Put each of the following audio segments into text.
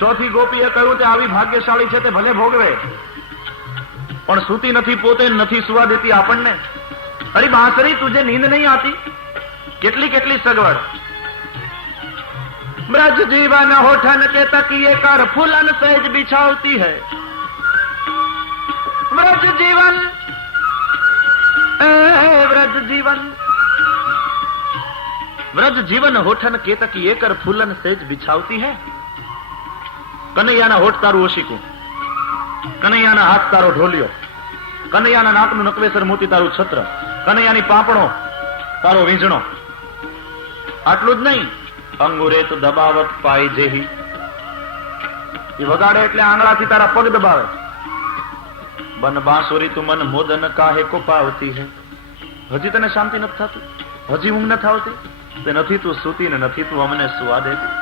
ચોથી ગોપીએ કહ્યું તે આવી ભાગ્યશાળી છે તે ભલે ભોગવે, પણ સૂતી નથી પોતે, નથી સુવા દેતી આપણને. અરે બાંસરી તુજે નીંદ નહીં આતી? કેટલી કેટલી સગવડ. ब्रज जीवन होठन के तकिए कर फूलन सेज बिछावती है. ब्रज जीवन ब्रज जीवन ब्रज जीवन होठन के तकिए कर फूलन सेज बिछावती है. કનૈયાના હોઠ તારું ઓશિકું, કનૈયાના હાથ તારો ઢોલિયો, કનૈયાના નાકનું નકવેસર મોતી તારું છત્ર, કનૈયાની પાપણો તારો વીંઝણો. આટલું જ નહીં, અંગુરે તો દબાવત પાઈ જેહી. એ વગાડે એટલે આંગળાથી તારા પગ દબાવે. બન બાંસુરી તું મન મોદન કાહે કોપાવતી હે. હજી તને શાંતિ નથી થતી? હજી ઊંઘ નથી આવતી? તે નથી તું સૂતી ને નથી તું અમને સુવા દેતી.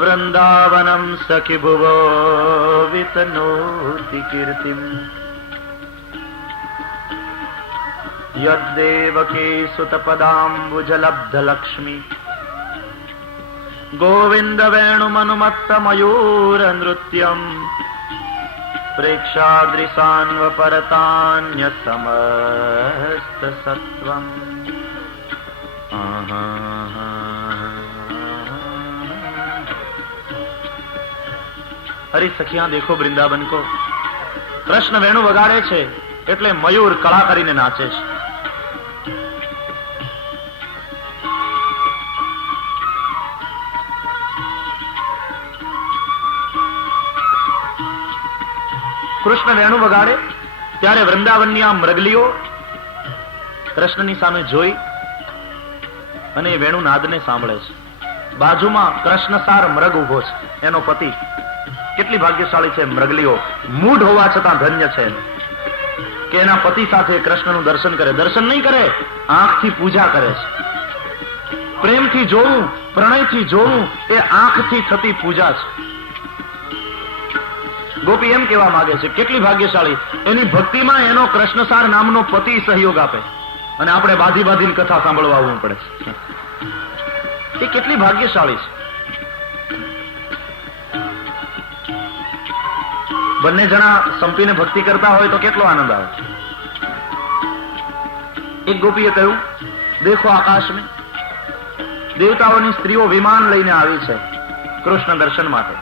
વૃંદાવનમ સખી ભુવો વિતનોતિ કીર્તિમ યદ્દેવકી સુતપદાંબુજલબ્ધ લક્ષ્મી ગોવિંદ વેણુમનુમત્ત મયુર નૃત્યમ પ્રેક્ષાદ્રિસાન્વ પરતાન્ય સમસ્ત સત્વમ. અરે સખિયા દેખો વૃંદાવન કો. કૃષ્ણ વેણુ વગાડે છે એટલે મયુર કળા કરીને નાચે છે. કૃષ્ણ વેણુ વગાડે ત્યારે વૃંદાવનની આ મૃગલીઓ કૃષ્ણની સામે જોઈ અને એ વેણુ નાદને સાંભળે છે. બાજુમાં કૃષ્ણસાર મૃગ ઉભો છે, એનો પતિ. કેટલી ભાગ્યશાળી છે મૃગલીઓ. મૂઢ હોવા છતાં ધન્ય છે કે એના પતિ સાથે કૃષ્ણનું દર્શન કરે. દર્શન નહીં કરે, આંખથી પૂજા કરે છે. પ્રેમથી જોવું, પ્રણયથી જોવું એ આંખથી થતી પૂજા છે. ગોપી એમ કહેવા માંગે છે કેટલી ભાગ્યશાળી. એની ભક્તિમાં એનો કૃષ્ણસાર નામનો પતિ સહયોગ આપે અને આપણે બાધી બાધીને કથા સાંભળવા આવવું પડે છે. એ કેટલી ભાગ્યશાળી છે. બંને જણા સંપીને ભક્તિ કરતા હોય તો કેટલો આનંદ આવે. એક ગોપીએ કહ્યું, દેખો આકાશ મેં દેવતાઓની સ્ત્રીઓ વિમાન લઈને આવી છે કૃષ્ણ દર્શન માટે.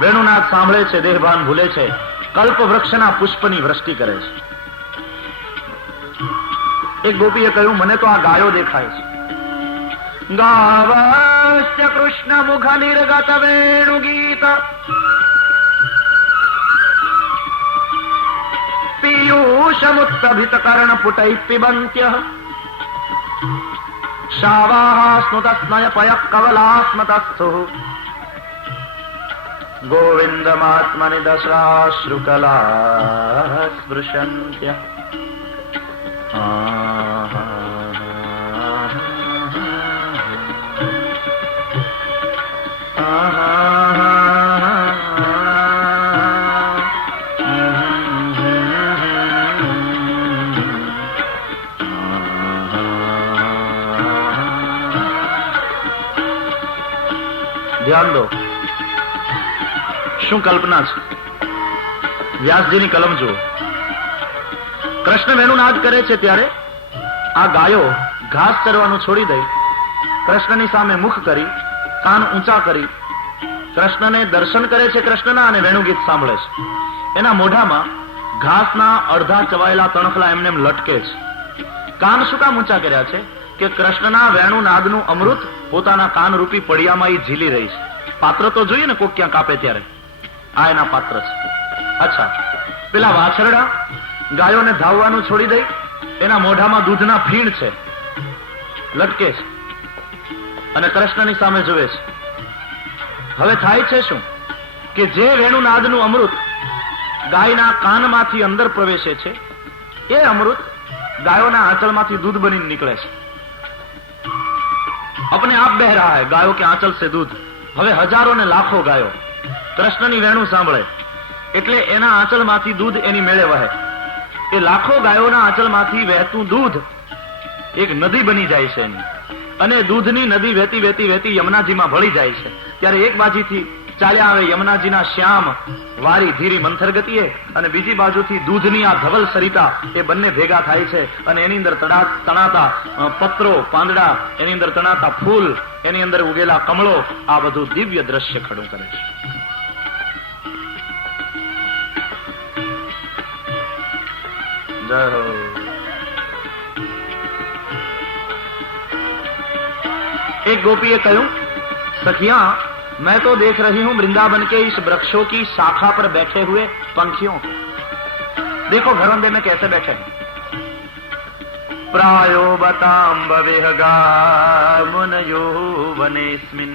વેણુનાદ સાંભળે છે, દેહભાન ભૂલે છે, કલ્પ વૃક્ષના પુષ્પની વૃષ્ટિ કરે છે. એક ગોપીએ કહ્યું, મને તો આ ગાયો દેખાય છે. ગાવશ્ય કૃષ્ણ મુખ નિર્ગત વેણુ ગીત પીયુષમુત્તભિત કર્ણ પુટૈ પિબંત્ય શાવાહ સ્નુતસ્મય પય કવલાસ્મતસ્સુ ગોવિંદમાત્મનિ દશ્રાશ્રુકલા સ્પૃશન્ત્ય. ધ્યાન દો, શું કલ્પના છે. વ્યાસજીની કલમ જુઓ. કૃષ્ણ વેણુનાદ કરે છે ત્યારે આ ગાયો ઘાસ ચરવાનું છોડી દઈ કૃષ્ણની સામે મુખ કરી, કાન ઊંચા કરી કૃષ્ણને દર્શન કરે છે કૃષ્ણના અને વેણુગીત સાંભળે છે. એના મોઢામાં ઘાસના અડધા ચવાયેલા તણખલા એમને લટકે છે. કાન શું કામ ઊંચા કર્યા છે કે કૃષ્ણના વેણુનાદનું અમૃત પોતાના કાનરૂપી પડિયામાં એ ઝીલી રહી છે. પાત્ર તો જોઈએ ને કોક ક્યાં કાપે ત્યારે. આ એના પાત્ર છે. અચ્છા, પેલા વાછરડા ગાયોને ધાવવાનું છોડી દઈ એના મોઢામાં દૂધના ફીણ છે, લટકે છે અને કૃષ્ણની સામે જોવે છે. હવે થાય છે શું કે જે વેણુનાદનું અમૃત ગાયના કાનમાંથી અંદર પ્રવેશે છે એ અમૃત ગાયોના આંચળમાંથી દૂધ બનીને નીકળે છે. अपने आप बह रहा है गायों के आंचल से दूध। હવે હજારો ને લાખો ગાયો કૃષ્ણની વેણું સાંભળે એટલે એના આંચલમાંથી દૂધ એની મેળે વહે. એ લાખો ગાયોના આંચલમાંથી વહેતું દૂધ એક નદી બની જાય છે એની, અને દૂધની નદી વહેતી વહેતી વહેતી યમુનાજીમાં ભળી જાય છે. ત્યારે એક બાજુથી ચાલ્યા આવે યમુનાજીના શ્યામ વારી ધીરી મંથર ગતિએ, અને બીજી બાજુથી દૂધની આ ધવલ સરિતા એ બંને ભેગા થાય છે, અને એની અંદર તણાતા પત્રો પાંદડા, એની અંદર તણાતા ફૂલ, એની અંદર ઉગેલા કમળો, આ બધું દિવ્ય દ્રશ્ય ખડું કરે છે. જય હો. एक गोपी ने कहूं, सखियां मैं तो देख रही हूं वृंदावन के इस वृक्षों की शाखा पर बैठे हुए पंखियों को. देखो घरौंदे में कैसे बैठे हैं. प्रायो बताम्ब विहगा मुनयो वनेस्मिन.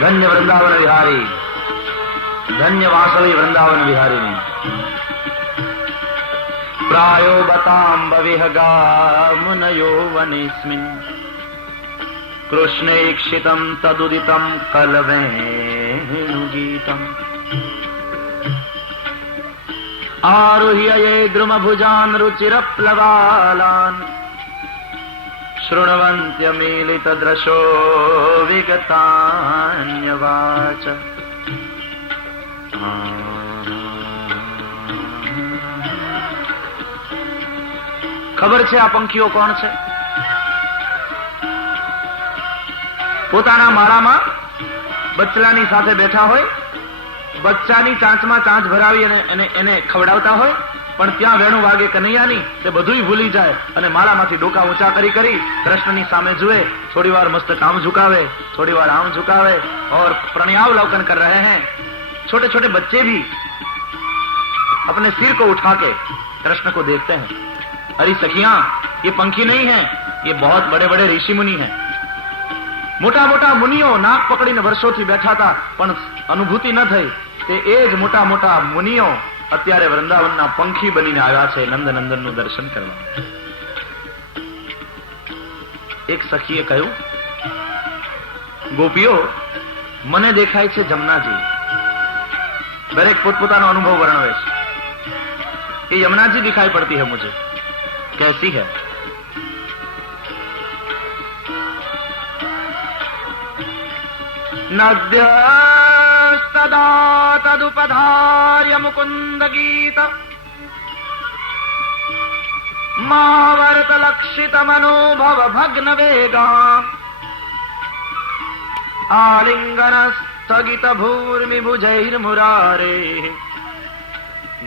धन्य वृंदावन विहारी, धन्य वासवी वृंदावन विहारिणी. प्रायो बताम्ब विहगा मुनयो वनेस्मिन. कृष्णेक्षितं तदुदितं कलवेणुगीतम्. आरुह्य ये द्रुमभुजान् रुचिरप्लवालान्. शृण्वन्त्यमीलितदृशो विगतान्यवाच. ખબર છે આ પંખીઓ કોણ છે? પોતાના માળામાં બચ્ચાની સાથે બેઠા હોય, બચ્ચાની ચાંચમાં ચાંચ ભરાવી અને એને ખવડાવતા હોય, પણ ત્યાં વેણું વાગે કનૈયાની, તે બધું ભૂલી જાય અને માળામાંથી ડોકા ઊંચા કરી કૃષ્ણની સામે જુએ. થોડી વાર મસ્તક આમ झुकावे, थोड़ी बार आम झुकावे और प्रणयावलोकन कर रहे हैं. छोटे छोटे बच्चे भी अपने सिर को उठा के कृष्ण को देखते हैं. अरे सखियां, ये पंखी नहीं है, ये बहुत बड़े बड़े ऋषि मुनि हैं. मोटा मोटा मुनियो नाक पकड़ीने વર્ષોથી બેઠા હતા, પણ અનુભૂતિ ન થઈ. તે એ જ મોટા મોટા મુનિયો અત્યારે વૃંદાવનના પંખી બનીને આવ્યા છે નંદનંદનનું દર્શન કરવા. એક સખીએ કહ્યું, ગોપીઓ મને દેખાય છે જમનાજી. દરેક પોતપોતાનો અનુભવ વર્ણવે છે. ये यमुना जी दिखाई पड़ती है मुझे. कैसी है? नद्य सदा तदुपधार्य मुकुंद गीत महावर्त लक्षित मनोभव भग्न वेगा आलिंगन स्थगित भूर्मि भुजैर्मुरारे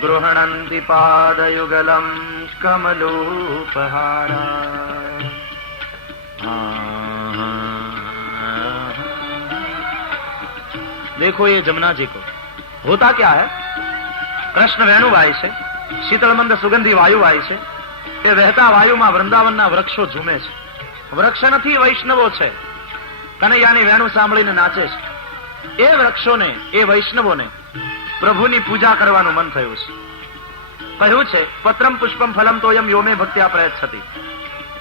गृह्णन्ति पादयुगलं कमलोपहारा. देखो ये जमुना जी को होता क्या है. कृष्ण वेणुवाय છે, શીતળમંદ સુગંધી વાયુ વાય છે. એ વહેતા વાયુમાં વૃંદાવનના વૃક્ષો ઝૂમે છે. વૃક્ષ નથી, વૈષ્ણવો છે. કનૈયાની વેણુ સાંભળીને નાચે છે. એ વૃક્ષોને, એ વૈષ્ણવોને પ્રભુની પૂજા કરવાનું મન થયું છે. કહ્યું છે, પત્રમ પુષ્પમ ફલમ તોયમ યો મે ભક્ત્યા પ્રયચ્છતિ.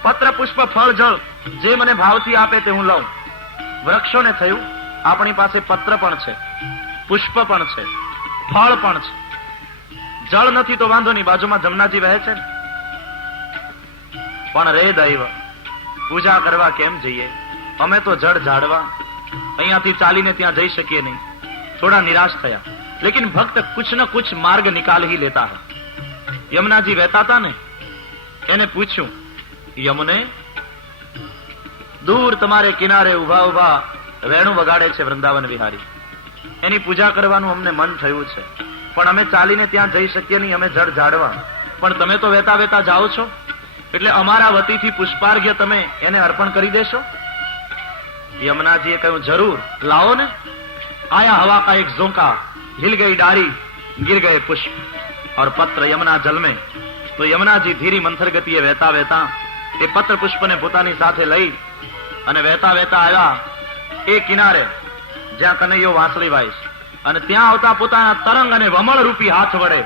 પત્ર પુષ્પ ફળ જળ જે મને ભાવથી આપે તે હું લઉં. વૃક્ષોને થયું, આપણી પાસે પત્ર પણ છે, પુષ્પ પણ છે, ફળ પણ છે. જળ નથી તો વાંધો નહીં, બાજુમાં જમનાજી વહે છે. પણ રે દૈવ, પૂજા કરવા કેમ જઈએ? અમે તો જળ ઝાડવા, અહીંયાથી ચાલીને ત્યાં જઈ શકીએ નહીં. થોડા નિરાશ થયા. लेकिन भक्त कुछ न कुछ मार्ग निकाल ही लेता है। यमुनाजी वहता था ने એને પૂછ્યું, યમુને દૂર તમારે કિનારે ઉભા ઉભા વેણુ વગાડે છે વૃંદાવન વિહારી, એની પૂજા કરવાનું અમને મન થયું છે, પણ અમે ચાલીને ત્યાં જઈ શકીએ નહીં, અમે જળ ઝાડવા, પણ તમે તો વહેતા વહેતા જાઓ છો, એટલે અમારા વતીથી પુષ્પાર્ઘ્ય તમે એને અર્પણ કરી દેશો? यमुनाजी कहूं जरूर, लाओ ने। आया हवा का एक झोंका, हिल गई डारी, गिर गए पुष्प और पत्र यमुना जल में। तो यमुनाजी धीरी मंथर गतिए वહેતા વહેતા એ પત્ર પુષ્પને પોતાની સાથે લઈ અને વહેતા વહેતા આવ્યા એ કિનારે જ્યાં કનૈયો વાંસળી વાઈશ, અને ત્યાં આવતા પોતાના તરંગ અને વમળ રૂપી હાથ વડે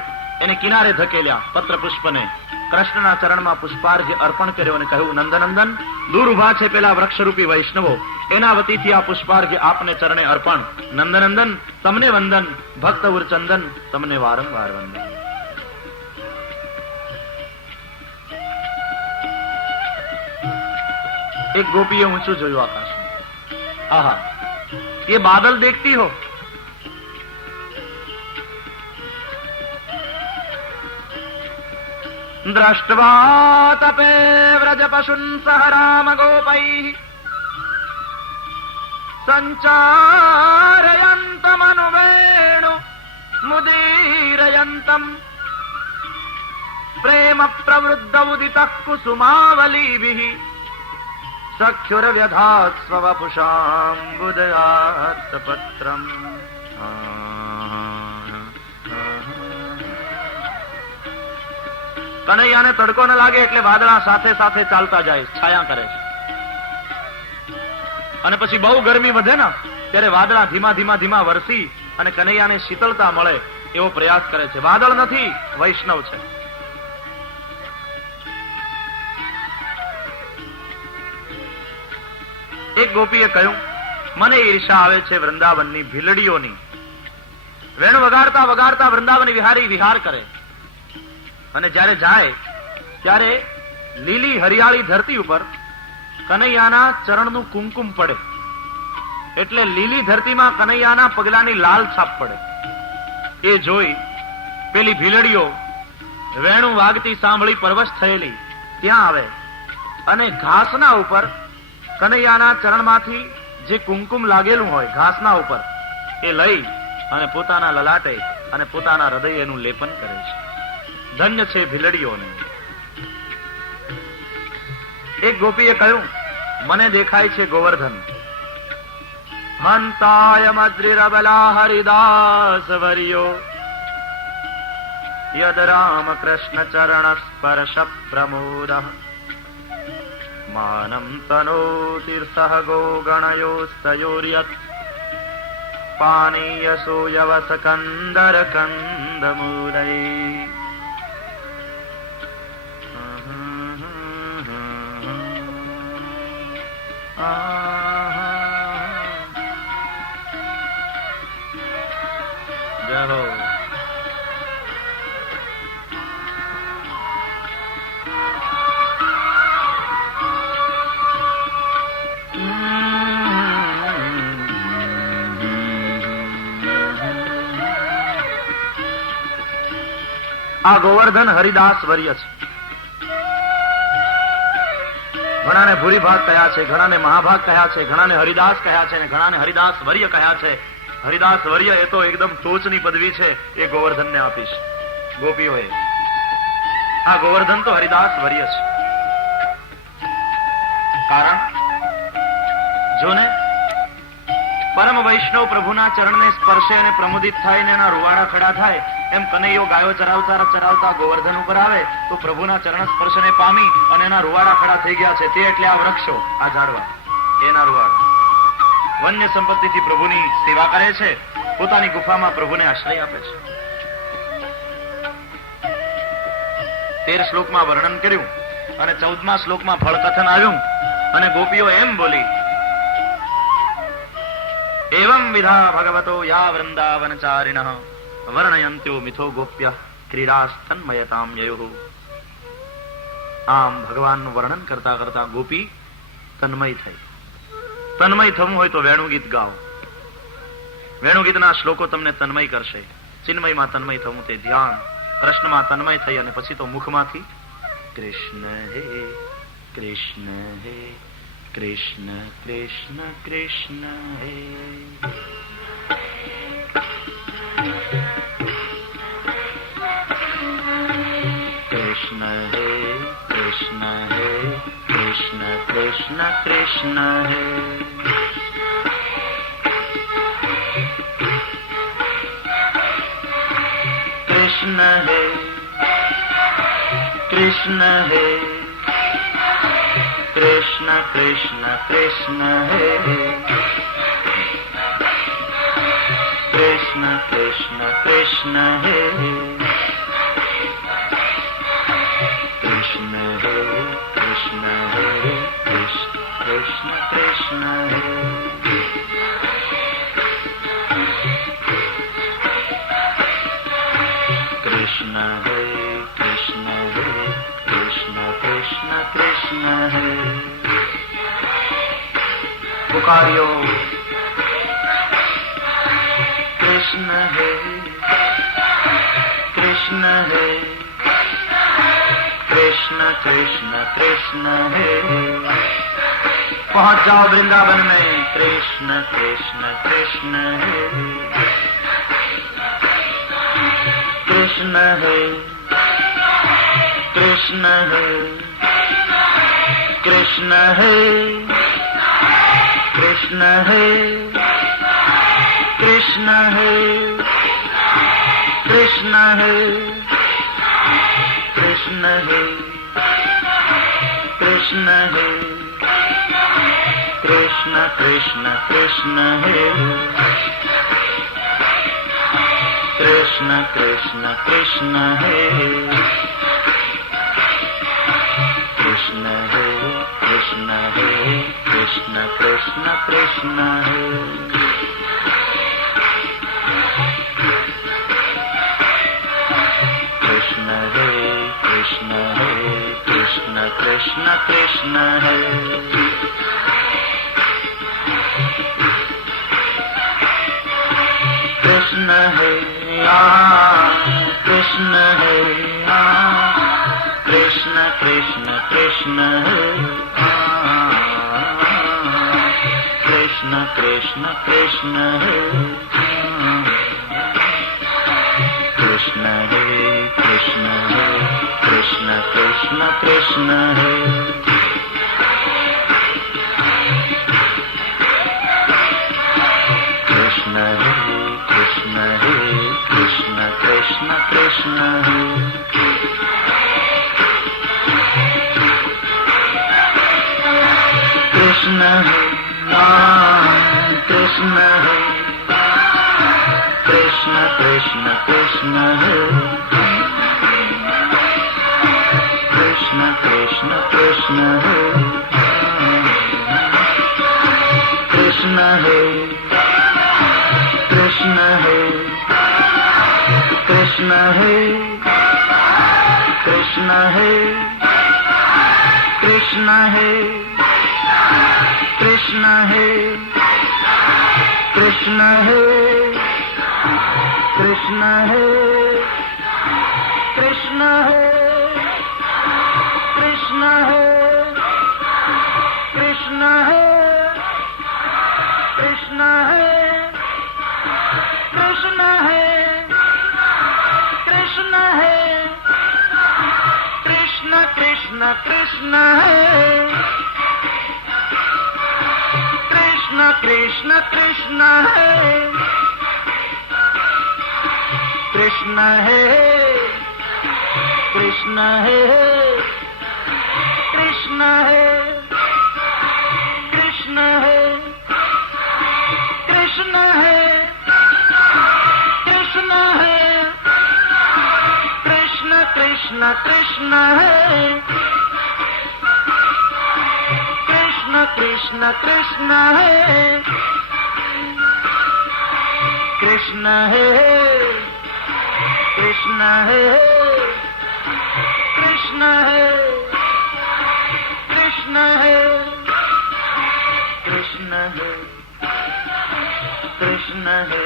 એને કિનારે ધકેલ્યા પત્ર પુષ્પને, કૃષ્ણના ચરણમાં પુષ્પાર્ઘ્ય અર્પણ કર્યો અને કહ્યું, નંદનંદન, દૂર ઉભા છે પેલા વૃક્ષરૂપી વૈષ્ણવો, એના વતીથી આ પુષ્પાર્ઘ્ય આપને ચરણે અર્પણ. નંદનંદન, તમને વંદન, ભક્ત ઉરચંદન, તમને વારંવાર વંદન. एक गोपी है ऊंचू जोयो आकाश में, आहा, ये बादल देखती हो, दृष्ट्वा तपे व्रज पशुन सह राम गोपैः संचारयन्तम अनुवेणु मुदीरयन्तम प्रेम प्रवृद्ध उदितः कुसुमावलीभिः सख्युर्व्यधात् स्ववपुषाम्बुदयात् पत्रम्. કનૈયાને તડકો ન લાગે એટલે વાદળા સાથે સાથે ચાલતા જાય, છાયા કરે છે, અને પછી બહુ ગરમી વધે ને ત્યારે વાદળા ધીમા ધીમા ધીમા વરસી અને કનૈયાને શીતળતા મળે એવો પ્રયાસ કરે છે. વાદળ નથી, વૈષ્ણવ છે. એક ગોપીએ કહ્યું, મને ઈર્ષા આવે છે વૃંદાવનની ભીલડીઓની. વેણુ વગાડતા વગાડતા વૃંદાવન વિહારી વિહાર કરે અને જ્યારે જાય ત્યારે લીલી હરિયાળી ધરતી ઉપર કનૈયાના ચરણનું કુમકુમ પડે, એટલે લીલી ધરતીમાં કનૈયાના પગલાની લાલ છાપ પડે. એ જોઈ પેલી ભીલડીઓ વેણુ વાગતી સાંભળી પરવશ થયેલી ત્યાં આવે અને ઘાસના ઉપર કનૈયાના ચરણમાંથી જે કુમકુમ લાગેલું હોય ઘાસના ઉપર એ લઈ અને પોતાના લલાટે અને પોતાના હૃદય એનું લેપન કરે છે. ધન્ય છે ભીલડીઓને. એક ગોપીએ કહ્યું, મને દેખાય છે ગોવર્ધન. હંતાય મદ્રિરબલા હરિદાસ વર્યો યદ રામ કૃષ્ણ ચરણ સ્પર્શ પ્રમોદ માનમ તનોતિર્સહ ગો ગણયોસ્તયોર્યત પાનીયસો યવસ કંદર કંદમૂલૈ. જય હો. આ ગોવર્ધન હરિદાસ વર્ય છે. ઘણાને ભૂરી ભાગ કહ્યા છે, ઘણાને મહાભાગ કહ્યા છે, ઘણાને હરિદાસ કહ્યા છે, અને ઘણાને હરિદાસ વર્ય કહ્યા છે. હરિદાસ વર્ય એ તો એકદમ ટોચની પદવી છે, એ ગોવર્ધનને આપીશ ગોપીઓએ. આ ગોવર્ધન તો હરિદાસ વર્ય છે. કારણ જોને પરમ વૈષ્ણવ પ્રભુના ચરણને સ્પર્શે અને પ્રમોદિત થાય ને એના રૂવાડા ખડા થાય, એમ કનૈયો ગાયો ચરાવતા ચરાવતા ગોવર્ધન ઉપર આવે તો પ્રભુના ચરણ સ્પર્શને પામી અને એના રૂવાડા ખડા થઈ ગયા છે. તે એટલે આ વૃક્ષો, આ ઝાડવા, એના રૂવાડા વન્ય સંપત્તિથી પ્રભુની સેવા કરે છે, પોતાની ગુફામાં પ્રભુને આશ્રય આપે છે. 13 શ્લોકમાં વર્ણન કર્યું અને 14મા શ્લોકમાં ફળકથન આવ્યું અને ગોપીઓ એમ બોલી, એવં વિધા ભગવતો યા વૃંદાવનચારિણઃ વર્ણયંત્યો મિથો ગોપ્ય ક્રીડાસ્તન્મયતામ યયોઃ. આમ ભગવાનનું વર્ણન કરતા કરતા ગોપી તન્મય થઈ. તન્મય થવું હોય તો વેણુગીત ગાઓ. વેણુગીતના શ્લોકો તમને તન્મય કરશે. ચિન્મયમાં તન્મય થવું તે ધ્યાન, કૃષ્ણમાં તન્મય થઈ અને પછી તો મુખમાંથી કૃષ્ણ હે કૃષ્ણ હે કૃષ્ણ કૃષ્ણ કૃષ્ણ હે. કૃષ્ણ હે કૃષ્ણ હે કૃષ્ણ કૃષ્ણ કૃષ્ણ હે. કૃષ્ણ હે કૃષ્ણ હે કૃષ્ણ કૃષ્ણ કૃષ્ણ હે. કૃષ્ણ કૃષ્ણ કૃષ્ણ હે. કૃષ્ણ હે કૃષ્ણ હે કૃષ્ણ કૃષ્ણ હે. કૃષ્ણ હે કૃષ્ણ હે કૃષ્ણ કૃષ્ણ કૃષ્ણ હે. પુકાર્યો કૃષ્ણ હે કૃષ્ણ હે કૃષ્ણ કૃષ્ણ કૃષ્ણ હે. पहुंच जाओ वृंदावन में. कृष्ण कृष्ण कृष्ण है. कृष्ण है कृष्ण है कृष्ण है कृष्ण है कृष्ण है कृष्ण है कृष्ण है कृष्ण है कृष्ण कृष्ण कृष्ण है. कृष्ण कृष्ण कृष्ण है. कृष्ण है कृष्ण है कृष्ण कृष्ण कृष्ण है. कृष्ण है कृष्ण है कृष्ण कृष्ण कृष्ण है. कृष्ण है कृष्ण है कृष्ण कृष्ण कृष्ण है. कृष्ण कृष्ण कृष्ण है. कृष्ण है कृष्ण है कृष्ण कृष्ण कृष्ण है. कृष्ण है कृष्ण है कृष्ण कृष्ण कृष्ण है. कृष्ण है कृष्ण है कृष्ण कृष्ण कृष्ण है. कृष्ण कृष्ण कृष्ण है. कृष्ण है कृष्ण है कृष्ण है कृष्ण है कृष्ण है कृष्ण है कृष्ण है कृष्ण है कृष्ण है कृष्ण है कृष्ण है कृष्ण है कृष्ण है कृष्ण है कृष्ण कृष्ण कृष्ण है. कृष्ण कृष्ण कृष्ण है. कृष्ण है कृष्ण है कृष्ण है कृष्ण है कृष्ण है कृष्ण है कृष्ण कृष्ण कृष्ण है. कृष्ण कृष्ण कृष्ण है. कृष्ण है कृष्ण है कृष्ण है कृष्ण है कृष्ण है कृष्ण है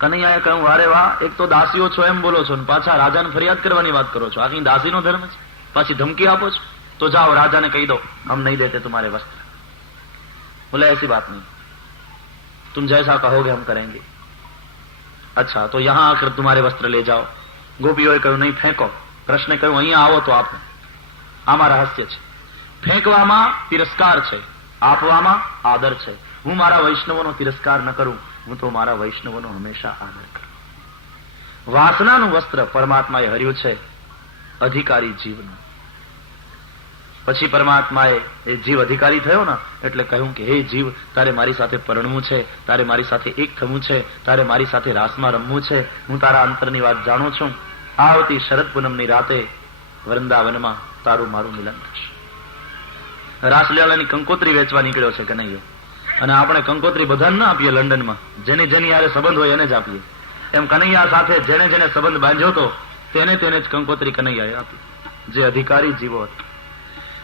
કનૈયાએ કહ્યું, વારે વાહ, એક તો દાસીઓ છો એમ બોલો છો ને પાછા રાજાને ફરિયાદ કરવાની વાત કરો છો. આ કઈ દાસીનો ધર્મ છે? પાછી ધમકી આપો છો? તો જાઓ રાજાને કહી દો, હમ નહીં દેતે तुम्हारे वस्त्र. बोले ऐसी बात नहीं, तुम जैसा कहोगे हम करेंगे. अच्छा तो यहां आकर तुम्हारे वस्त्र ले जाओ. ગોપીઓએ કહ્યું, નહીં, ફેંકો. કૃષ્ણે કહ્યું, અહીંયા આવો તો આપો. આમાં રહસ્ય છે. ફેંકવામાં તિરસ્કાર છે, આપવામાં આદર છે. હું મારા વૈષ્ણવોનો તિરસ્કાર ન કરું, હું તો મારા વૈષ્ણવોનો હંમેશા આદર કરું. વાસનાનું વસ્ત્ર પરમાત્માએ હર્યું છે અધિકારી જીવનું. પછી પરમાત્માએ એ જીવ અધિકારી થયો ને એટલે કહ્યું કે હે જીવ, તારે મારી સાથે પરણવું છે, તારે મારી સાથે એક થવું છે, તારે મારી સાથે રાસમાં રમવું છે. હું તારા અંતરની વાત જાણું છું. આવતી શરદ પૂનમની રાતે વૃંદાવનમાં તારું મારું મિલન થશે. રાસલીલાની કંકોત્રી વેચવા નીકળ્યો છે કનૈયો. અને આપણે કંકોત્રી બધાને ના આપીએ, લંડનમાં જેની જેની યારે સંબંધ હોય એને જ આપીએ. એમ કનૈયા સાથે જેને જેને સંબંધ બાંધ્યો હતો તેને જ કંકોત્રી કનૈયાએ આપી, જે અધિકારી જીવો હતો.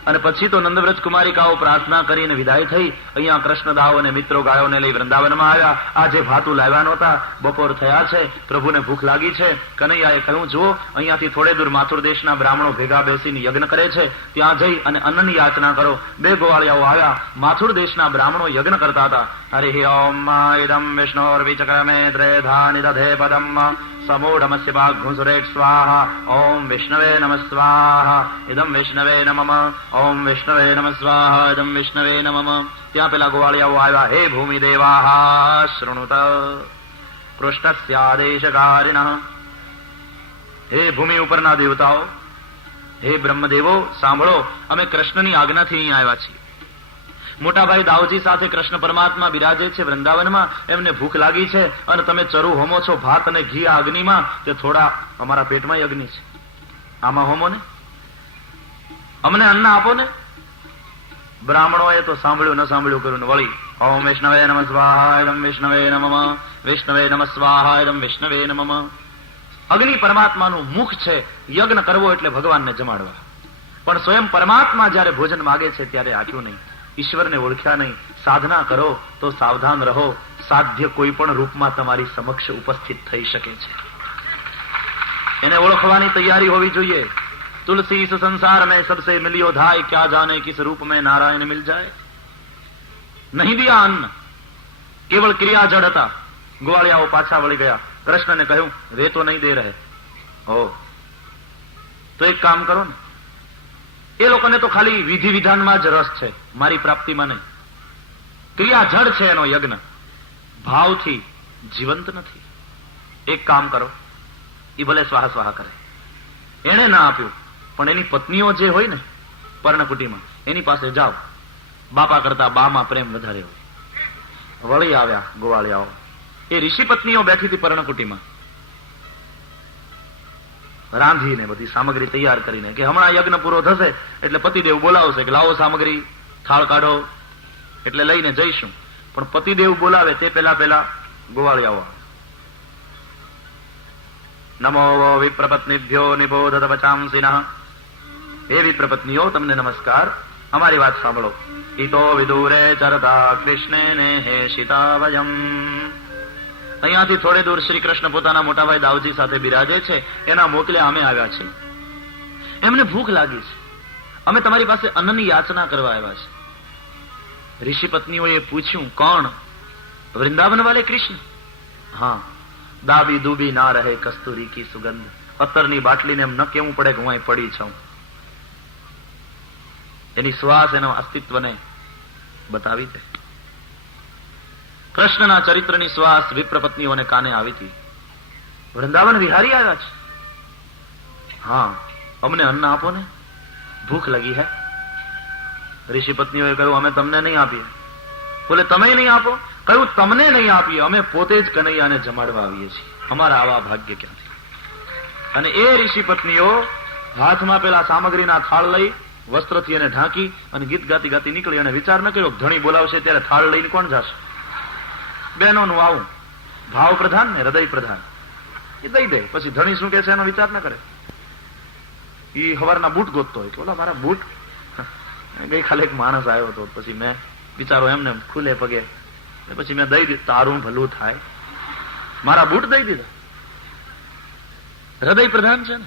અને પછી તો નંદવ્રજ કુમારિકાઓ પ્રાર્થના કરીને વિદાય થઈ. અહીંયા કૃષ્ણદાવ અને મિત્રો ગાયોને લઈ વૃંદાવનમાં આવ્યા. આજે ભાતું લાવ્યા નહોતા, બપોર થયા છે, પ્રભુને ભૂખ લાગી છે. કનૈયાએ કહ્યું, જુઓ, અહીંયાથી થોડે દૂર માથુર દેશના બ્રાહ્મણો ભેગા બેસીને યજ્ઞ કરે છે, ત્યાં જઈ અને અન્નની યાચના કરો. 2 ગોવાળિયાઓ આવ્યા. માથુર દેશના બ્રાહ્મણો યજ્ઞ કરતા હતા. હરિ ઓમ ઇદમ વિષ્ણોર્વિચક્રમે દ્રેધા નિદધે પદમ સમૂઢમસ્ય ભાઘુંસુરેટ સ્વાહા. ઓમ વિષ્ણવે નમઃ સ્વાહા. ઇદમ વિષ્ણવે નમઃ. ઓમ વિષ્ણવે નમઃ સ્વાહા. ઇદમ વિષ્ણવે નમઃ. ત્યાં પેલા ગોવાળિયાઓ આવ્યા. હે ભૂમિ દેવાહ શૃણુત પૃષ્ઠસ્યાદેશકારિણઃ. હે ભૂમિ ઉપરના દેવતાઓ, હે બ્રહ્મદેવો, સાંભળો, અમે કૃષ્ણની આજ્ઞાથી અહીં આવ્યા છીએ. મોટાભાઈ દાવજી સાથે કૃષ્ણ પરમાત્મા બિરાજે છે વૃંદાવનમાં. એમને ભૂખ લાગી છે અને તમે ચરુ હોમો છો ભાત અને ઘી આ અગ્નિમાં, તે થોડા અમારા પેટમાં અગ્નિ છે, આમાં હોમો ને, અમને અન્ન આપો ને. બ્રાહ્મણોએ તો સાંભળ્યું ન સાંભળ્યું કર્યું ને વળી ઓમ વિષ્ણવે નમઃ સ્વાહા. ઇદમ વિષ્ણવે નમઃ. વિષ્ણવે નમઃ સ્વાહા. ઇદમ વિષ્ણવે નમઃ. અગ્નિ પરમાત્માનું મુખ છે. યજ્ઞ કરવો એટલે ભગવાનને જમાડવા. પણ સ્વયં પરમાત્મા જયારે ભોજન માગે છે ત્યારે આપ્યું નહીં, ઈશ્વરને ઓળખ્યા નહીં. સાધના કરો તો સાવધાન રહો, સાધ્ય કોઈ પણ રૂપમાં તમારી સમક્ષ ઉપસ્થિત થઈ શકે છે. એને ઓળખવાની તૈયારી હોવી જોઈએ. तुलसी इस संसार में सबसे मिलियो धाय, क्या जाने किस रूप में नारायण मिल जाए. नहीं दिया अन्न, केवल क्रिया जड़ હતા. ગોવાળિયાઓ પાછા વળી ગયા. કૃષ્ણને કહ્યું, વે તો નહીં દે રહે હો, તો એક કામ કરો ને. એ લોકોને તો ખાલી વિધિ વિધાનમાં જ રસ છે, મારી પ્રાપ્તિમાં નહીં. ક્રિયા જડ છે એનો યજ્ઞ, ભાવથી જીવંત નથી. એક કામ કરો, એ ભલે સ્વાહા સ્વાહા કરે. એને ના આપ્યું પણ એની પત્નીઓ જે હોય ને પર્ણકુટીમાં, એની પાસે જાઓ. બાપા કરતા બામાં પ્રેમ વધારે હોય. વળી આવ્યા ગોવાળિયાઓ. એ ઋષિ પત્નીઓ બેઠી હતી પર્ણકુટીમાં, રાંધીને બધી સામગ્રી તૈયાર કરીને કે હમણાં યજ્ઞ પૂરો થશે એટલે પતિદેવ બોલાવશે કે લાવો સામગ્રી, થાળ કાઢો, એટલે લઈને જઈશું. પણ પતિદેવ બોલાવે તે પેલા ગોવાળિયાઓ. નમો વિપ્રપત્નીભ્યો નિબોધત વચાંસિનઃ. હે વિપ્રપત્નીઓ, તમને નમસ્કાર. અમારી વાત સાંભળો. ઈતો વિદુરે ચરતા કૃષ્ણેને હે શિતાવયમ. અહીંયાથી થોડે દૂર શ્રી કૃષ્ણ પોતાના મોટાભાઈ દાવજી સાથે બિરાજે છે. એના મોકલ્યા અમે આવ્યા છીએ. એમને ભૂખ લાગી છે, અમે તમારી પાસે અન્નની યાચના કરવા આવ્યા છે. ઋષિ પત્નીઓએ પૂછ્યું, કોણ? વૃંદાવન વાલે કૃષ્ણ? હા. દાબી દૂબી ના રહે કસ્તુરી કી સુગંધ. અત્તરની બાટલીને એમ ન કેવું પડે કે હું અહીં પડી છું. એની શ્વાસ એના અસ્તિત્વને બતાવી દે. કૃષ્ણના ચરિત્રની શ્વાસ વિપ્રપત્નીઓને કાને આવી હતી. વૃંદાવન વિહારી આવ્યા છે. હા, અમને અન્ન આપો ને, ભૂખ લગી હે. ઋષિ પત્નીઓએ કહ્યું, અમે તમને નહીં આપીએ. બોલે, તમે નહીં આપો? કહ્યું, તમને નહીં આપીએ, અમે પોતે જ કનૈયાને જમાડવા આવીએ છીએ. અમારા આવા ભાગ્ય ક્યાંથી? અને એ ઋષિ પત્નીઓ હાથમાં પેલા સામગ્રીના થાળ લઈ વસ્ત્રથી એને ઢાંકી અને ગીત ગાતી ગાતી નીકળી. અને વિચાર ન કર્યો ધણી બોલાવશે ત્યારે થાળ લઈને કોણ જશે? બહેનોનું આવું ભાવ પ્રધાન ને હૃદય પ્રધાન, એ દઈ દે. પછી ધણી શું કે છે એનો વિચાર ન કરે. એ હવારના બૂટ ગોતતો હોય કે ઓલા મારા બૂટ. ગઈકાલે એક માણસ આવ્યો હતો, પછી મેં બિચારો એમને ખુલે પગે, પછી મેં દઈ દીધું. તારું ભલું થાય. મારા બૂટ દઈ દીધા. હૃદય પ્રધાન છે ને.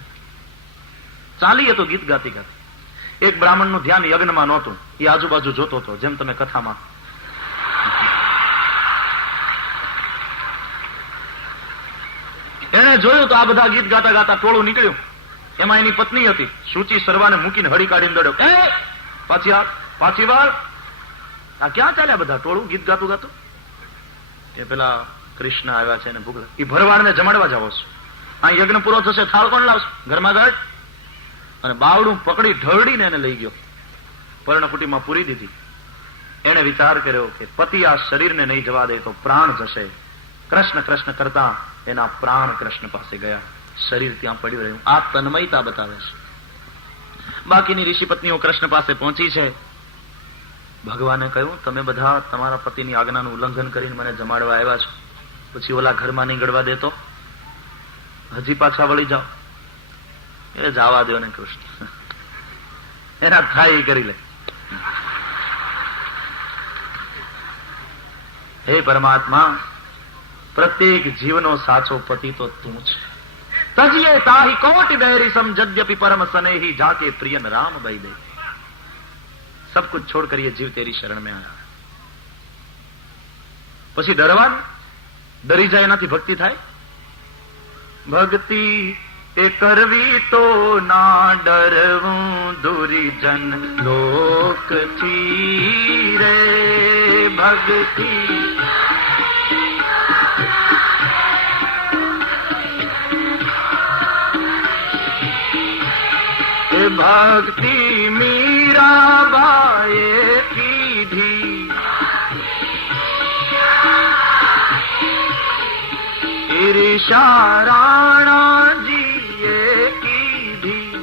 ચાલી એ તો ગીત ગાતી ગાતી. એક બ્રાહ્મણનું ધ્યાન યજ્ઞમાં નહોતું, એ આજુબાજુ જોતો હતો, જેમ તમે કથામાં. એને જોયું તો આ બધા ગીત ગાતા ગાતા ટોળું નીકળ્યું. એમાં એની પત્ની હતી, સૂચી સરવાને મૂકીને હળી કાઢીને દોડ્યો. પાછી વાર આ ક્યાં ચાલ્યા બધા ટોળું ગીત ગાતું ગાતું? એ પેલા કૃષ્ણ આવ્યા છે ને ભૂખ, એ ભરવાડને જમાડવા જાવ છો. આ યજ્ઞ પૂરો થશે, થાળ કોણ લાવશે? ઘરમાં ગાઢ. અને બાવડું પકડી ઢળડીને એને લઈ ગયો, પર્ણકુટીમાં પૂરી દીધી. એને વિચાર કર્યો કે પતિ આ શરીરને નહીં જવા દે તો પ્રાણ જશે. કૃષ્ણ કૃષ્ણ કરતા એના પ્રાણ કૃષ્ણ પાસે ગયા, શરીર ત્યાં પડ્યું રહ્યું. આ તન્મયતા બતાવે છે. બાકીની ઋષિ પત્નીઓ કૃષ્ણ પાસે પહોંચી છે. ભગવાને કહ્યું, તમે બધા તમારા પતિની આજ્ઞાનું ઉલ્લંઘન કરીને મને જમાડવા આવ્યા છો, પછી ઓલા ઘરમાં નહીં ગળવા દેતો, હજી પાછા વળી જાઓ. એ જવા દો ને કૃષ્ણ, એના થાય કરી લે. હે પરમાત્મા, પ્રત્યેક જીવનો સાચો પતિ તો તું છે. તજીએ તાહી કોટિ બહેરી સમજદ્યપि પરમ સનેહી જાકે પ્રિયન રામ ભાઈ દે. सब कुछ छोड़ कर ये जीव तेरी शरण में आया. પછી ડરવાનું, ડરી જાય એનાથી ભક્તિ થાય. ભક્તિ એ કરવી તો ના ડરવું દુર્જન લોકથી રે. ભક્તિ ભક્તિ મીરાબાઈએ કીધી, ઈર્ષા રાણાજીએ કીધી.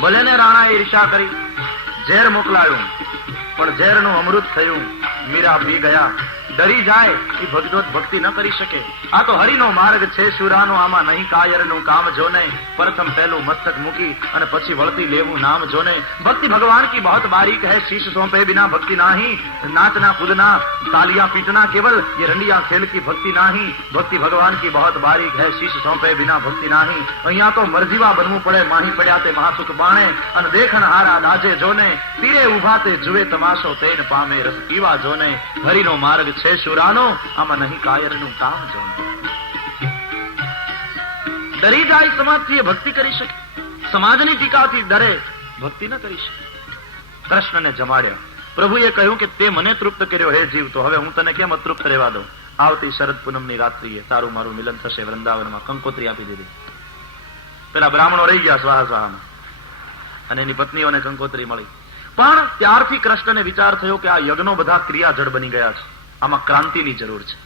ભલે ને રાણા ઈર્ષા કરી, ઝેર મોકલાયું, પણ ઝેરનું અમૃત થયું. મીરા પી ગયા. ડરી જાય એ ભક્તિ ન કરી શકે. આ તો હરિનો માર્ગ છે શુરાનો, આમાં નહીં કાયરનું કામ જોને. પ્રથમ પહેલું મસ્તક મૂકી અને પછી વળતી લેવું નામ જોને. ભક્તિ ભગવાન की बहुत बारीक है, शीश सौंपे बिना भक्ति नाही. नाचना कूदना तालियां पीटना केवल ये रंडिया खेल की भक्ति नाही. भक्ति भगवान की बहुत बारीक है, शीश सौंपे बिना भक्ति नाही. અહીંયા તો મરજીવા બનવું પડે, માહી પડ્યા તે મહાસુખ બાણે. અને દેખણ હારા દાજે જોને, તીરે ઉભા તે જુએ તમાશો તેન પામે રસ પીવા જોને. હરિનો માર્ગ છે શુરાનો, આમાં નહીં કાયરનું કામ જોને. ડરી જાય સમાજથી એ ભક્તિ કરી શકે, સમાજની ટીકાથી ડરે ભક્તિ ન કરી શકે. કૃષ્ણને જમાડ્યા. પ્રભુએ કહ્યું કે તે મને તૃપ્ત કર્યો હે જીવ, તો હવે હું તને કેમ અતૃપ્ત રહેવા દઉં? આવતી શરદ પૂનમની રાત્રિએ તારું મારું મિલન થશે વૃંદાવનમાં. કંકોત્રી આપી દીધી. પેલા બ્રાહ્મણો રહી ગયા સ્વાહા સ્વાહામાં, અને એની પત્નીઓને કંકોત્રી મળી. પણ ત્યારથી કૃષ્ણને વિચાર થયો કે આ યજ્ઞો બધા ક્રિયાજળ બની ગયા છે, આમાં ક્રાંતિની જરૂર છે,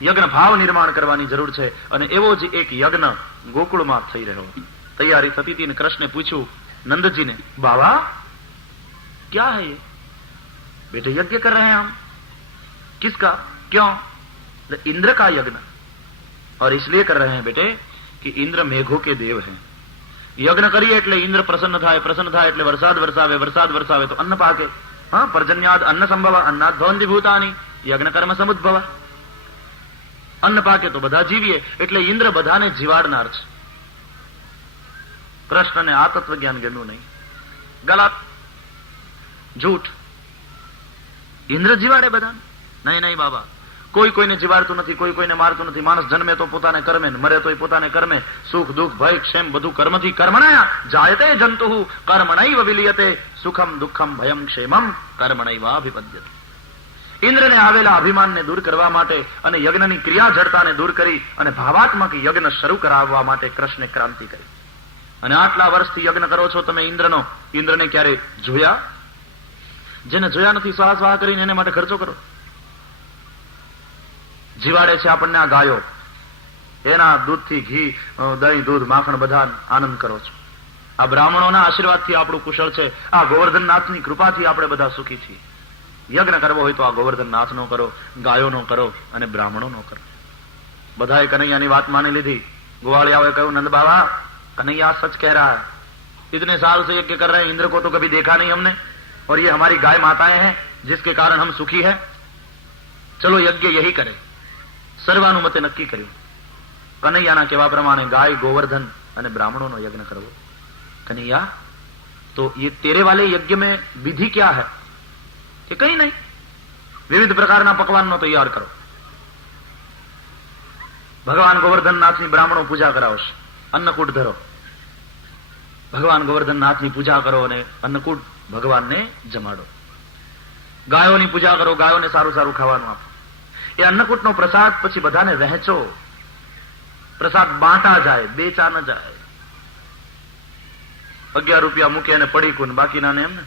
યજ્ઞ ભાવ નિર્માણ કરવાની જરૂર છે. અને એવો જ એક યજ્ઞ ગોકુળમાં થઈ રહ્યો, તૈયારી થતી હતી. કૃષ્ણે પૂછ્યું નંદજીને, બાબા क्या है ये? बेटे यज्ञ कर रहे हैं हम. किसका? क्यों? इंद्र का यज्ञ. और इसलिए कर रहे हैं बेटे कि इंद्र मेघों के देव हैं. यज्ञ करिए એટલે ઇન્દ્ર પ્રસન્ન થાય, પ્રસન્ન થાય એટલે વરસાદ વરસાવે, વરસાદ વરસાવે તો અન્ન પાકે. હા, પર્જન્યાદ અન્ન સંભવ, અન્નાદ ભવંતિ ભૂતાની, યજ્ઞ કર્મ સમુદ્ભવ. અન્ન પાકે તો બધા જીવીએ, એટલે ઇન્દ્ર બધાને જીવાડનાર છે. કૃષ્ણને આ તત્વજ્ઞાન ગમ્યું નહીં. ગલત, જૂઠ. ઇન્દ્ર જીવાડે બધાને? નહીં નહીં બાબા, કોઈ કોઈને જીવાડતું નથી, કોઈ કોઈને મારતું નથી. માણસ જન્મે તો પોતાને કર્મે, મરે તો પોતાને કર્મે. સુખ દુઃખ ભય ક્ષેમ બધું કર્મથી. કર્મણા જાયતે જંતુ કર્મણૈવ વિલીયતે, સુખમ દુઃખમ ભયમ ક્ષેમમ કર્મણૈવાભિપદ્યતે. ઇન્દ્રને આવેલા અભિમાનને દૂર કરવા માટે અને યજ્ઞની ક્રિયા જડતાને દૂર કરી અને ભાવાત્મક યજ્ઞ શરૂ કરાવવા માટે કૃષ્ણે ક્રાંતિ કરી. અને આટલા વર્ષથી યજ્ઞ કરો છો તમે ઇન્દ્રને ક્યારે જોયા? જેને જોયા નથી સ્વાહ સ્વાહ કરીને એને માટે ખર્ચો કરો. જીવાડે છે આપણને આ ગાયો, એના દૂધથી ઘી, દહીં, દૂધ, માખણ બધા આનંદ કરો છો. આ બ્રાહ્મણોના આશીર્વાદથી આપણું કુશળ છે. આ ગોવર્ધનનાથની કૃપાથી આપણે બધા સુખી છીએ. યજ્ઞ કરવો હોય તો આ ગોવર્ધનનાથનો કરો, ગાયોનો કરો અને બ્રાહ્મણોનો કરો. બધાએ કનૈયાની વાત માની લીધી. ગોવાળિયાઓએ કહ્યું, નંદ બાબા कन्हैया सच कह रहा है, इतने साल से यज्ञ कर रहे हैं, इंद्र को तो कभी देखा नहीं हमने, और ये हमारी गाय माताएं हैं जिसके कारण हम सुखी हैं. ચલો યજ્ઞ યહી કરે. સર્વાનુમતે નક્કી કર્યું. કનૈયાના કહેવા પ્રમાણે ગાય, ગોવર્ધન અને બ્રાહ્મણોનો યજ્ઞ કરવો. કનૈયા, તો ये तेरे वाले यज्ञ में विधि क्या है? कि कहीं नहीं, વિવિધ પ્રકારના પકવાનનો તૈયાર કરો. ભગવાન ગોવર્ધનનાથની બ્રાહ્મણો પૂજા કરાવશે. અન્નકૂટ ધરો. ભગવાન ગોવર્ધનનાથની પૂજા કરો અને અન્નકૂટ ભગવાનને જમાડો. ગાયોની પૂજા કરો, ગાયોને સારું સારું ખાવાનું આપો. એ અન્નકૂટનો પ્રસાદ પછી બધાને વહેંચો. પ્રસાદ બાંટા જાય, બેચા ન જાય. 11 રૂપિયા મૂકે અને પડીકું, બાકીના ને એમ ને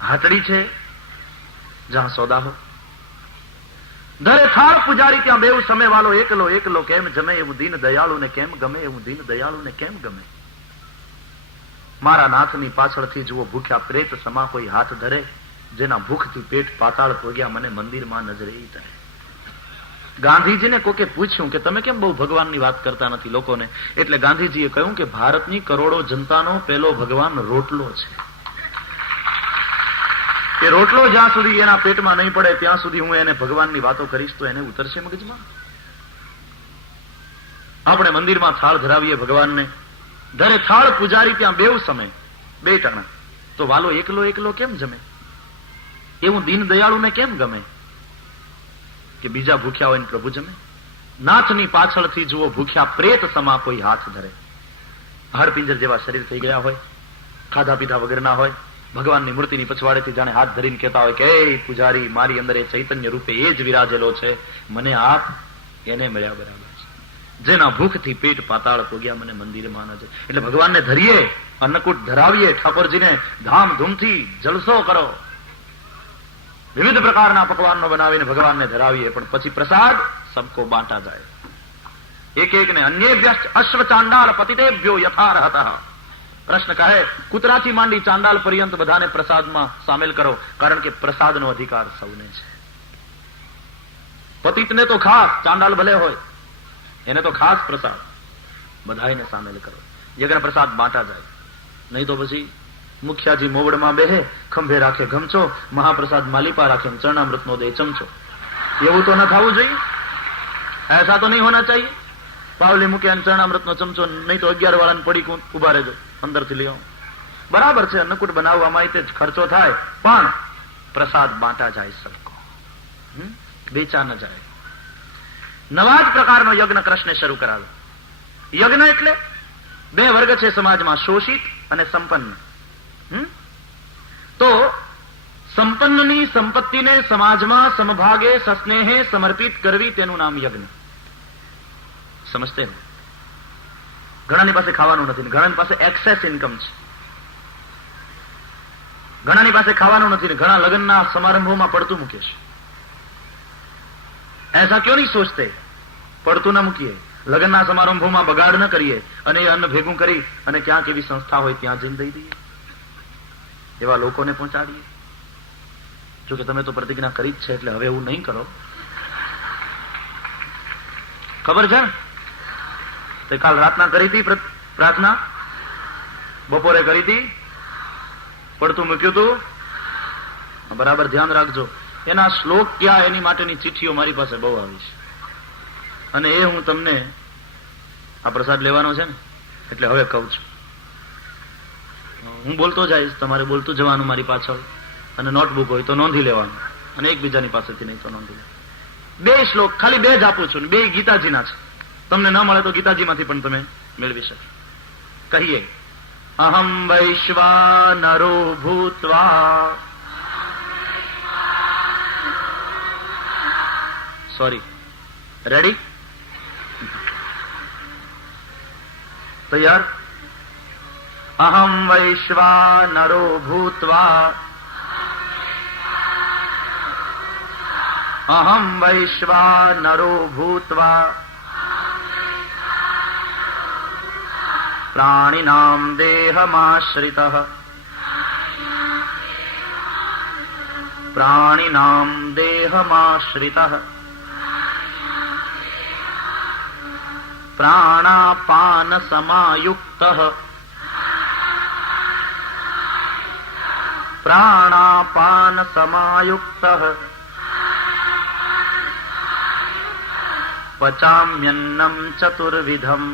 હાથડી છે જ્યાં સોદા હો. ધરે થાળ પૂજારી ત્યાં બેઉ સમય વાલો એકલો એકલો કેમ જમે એવું દીન દયાળુ ને કેમ ગમે, એવું દીન દયાળુ ને કેમ ગમે. મારા નાથની પાછળથી જુઓ ભૂખ્યા પ્રેત સમા કોઈ હાથ ધરે, જેના ભૂખથી પેટ પાતાળ પોગ્યા મને મંદિરમાં નજરે તરે. ગાંધીજીને કોકે પૂછ્યું કે તમે કેમ બહુ ભગવાનની વાત કરતા નથી લોકોને? એટલે ગાંધીજીએ કહ્યું કે ભારતની કરોડો જનતાનો પહેલો ભગવાન રોટલો છે. એ રોટલો જ્યાં સુધી એના પેટમાં નહીં પડે ત્યાં સુધી હું એને ભગવાનની વાતો કરીશ તો એને ઉતરશે મગજમાં? આપણે મંદિરમાં થાળ ધરાવીએ ભગવાનને, ધરે થાળ પૂજારી ત્યાં બેઉ સમય, બે ટાણા, તો વાલો એકલો એકલો કેમ જમે? એવું દીન દયાળુને કેમ ગમે કે બીજા ભૂખ્યા હોય ને પ્રભુ જમે? નાથની પાછળથી જુઓ ભૂખ્યા પ્રેત સમા કોઈ હાથ ધરે. હાડપિંજર જેવા શરીર થઈ ગયા હોય, ખાધા પીધા વગરના હોય, ભગવાનની મૂર્તિની પછવાડેથી જાણે હાથ ધરીને કહેતા હોય કે એ પૂજારી, મારી અંદર એ ચૈતન્ય રૂપે એ જ વિરાજેલો છે, મને આપ એને મળ્યા બરાબર છે. જેના ભૂખથી પેટ પાતાળ પોગ્યા મને મંદિરમાં ન જાય. એટલે ભગવાનને ધરીએ, અન્નકૂટ ધરાવીએ, ઠાકોરજીને ધામધૂમથી જલસો કરો, વિવિધ પ્રકારના પકવાનનો બનાવીને ભગવાનને ધરાવીએ, પણ પછી પ્રસાદ સબકો બાંટા જાય. એક એકને અન્યેભ્ય અશ્વ ચાંડાળ પતિતેભ્યો યથાર્હતઃ. કૃષ્ણ કહે કૂતરાથી માંડી ચાંડાલ પર્યંત બધાને પ્રસાદમાં સામેલ કરો, કારણ કે પ્રસાદનો અધિકાર સૌને છે. પતિતને તો ખાસ, ચાંડાલ ભલે હોય એને તો ખાસ પ્રસાદ, બધાને સામેલ કરો. યજ્ઞ પ્રસાદ બાંટા જાય. નહીં તો પછી મુખિયાજી મોવડમાં બેહે, ખંભે રાખે ગમચો, મહાપ્રસાદ માલિપા રાખે, ચરણામૃતનો દે ચમચો. એવું તો ન થવું જોઈએ. ऐसा तो नहीं होना चाहिए. પાવલી મૂકે અને ચરણામૃતનો ચમચો, નહીં તો 11 વાળાને પડી ઉભા રહેજો, અંદરથી લઈ આવો. બરાબર છે, અન્નકૂટ બનાવવામાં તે જ ખર્ચો થાય, પણ પ્રસાદ બાંટા જાય સબકો, બેચા ન જાય. નવા જ પ્રકારનો યજ્ઞ કૃષ્ણે શરૂ કરાવ્યો. યજ્ઞ એટલે બે વર્ગ છે સમાજમાં, શોષિત અને સંપન્ન. તો સંપન્નની સંપત્તિને સમાજમાં સમભાગે સસ્નેહે સમર્પિત કરવી, તેનું નામ યજ્ઞ. સમજતે? ઘણાની પાસે ખાવાનું નથી, ઘણાની પાસે એક્સેસ ઇન્કમ છે. ઘણાની પાસે ખાવાનું નથી, ઘણા લગ્નના સમારંભોમાં પડતું મૂકે છે. ऐसा क्यों नहीं सोचते? પડતું ના મૂકીએ, લગ્નના સમારંભોમાં બગાડ ન કરીએ, અને એ અન્ન ભેગું કરી અને ક્યાંક એવી સંસ્થા હોય ત્યાં જઈને દઈ દઈએ, એવા લોકોને પહોંચાડીએ. જોકે તમે તો પ્રતિજ્ઞા કરી જ છે, એટલે હવે એવું નહીં કરો. ખબર છે ને? કાલ રાતના કરી હતી પ્રાર્થના, બપોરે કરી હતી, પડતું મૂક્યું હતું. બરાબર ધ્યાન રાખજો. એના શ્લોક ક્યાં, એની માટેની ચિઠ્ઠીઓ મારી પાસે બહુ આવી છે, અને એ હું તમને આ પ્રસાદ લેવાનો છે ને એટલે હવે કહું છું. હું બોલતો જઈશ, તમારે બોલતું જવાનું મારી પાછળ, અને નોટબુક હોય તો નોંધી લેવાનું, અને એકબીજાની પાસેથી નહીં તો નોંધી લેવાનું. 2 શ્લોક ખાલી 2 જ આપું છું, 2 ગીતાજીના છે. તમને ન મળે તો ગીતાજીમાંથી પણ તમે મેળવી શકો. કહીએ, અહમ વૈશ્વાનરો ભૂત્વા, સોરી, રેડી? તૈયાર? અહમ વૈશ્વાનરો ભૂત્વા, અહમ વૈશ્વાનરો ભૂત્વા પ્રાણિનામ દેહમાશ્રિતઃ, પ્રાણિનામ દેહમાશ્રિતઃ પ્રાણાપાન સમાયુક્તઃ પ્રાણાપાન સમાયુક્ત પચામ્યન્નમ ચતુર્વિધમ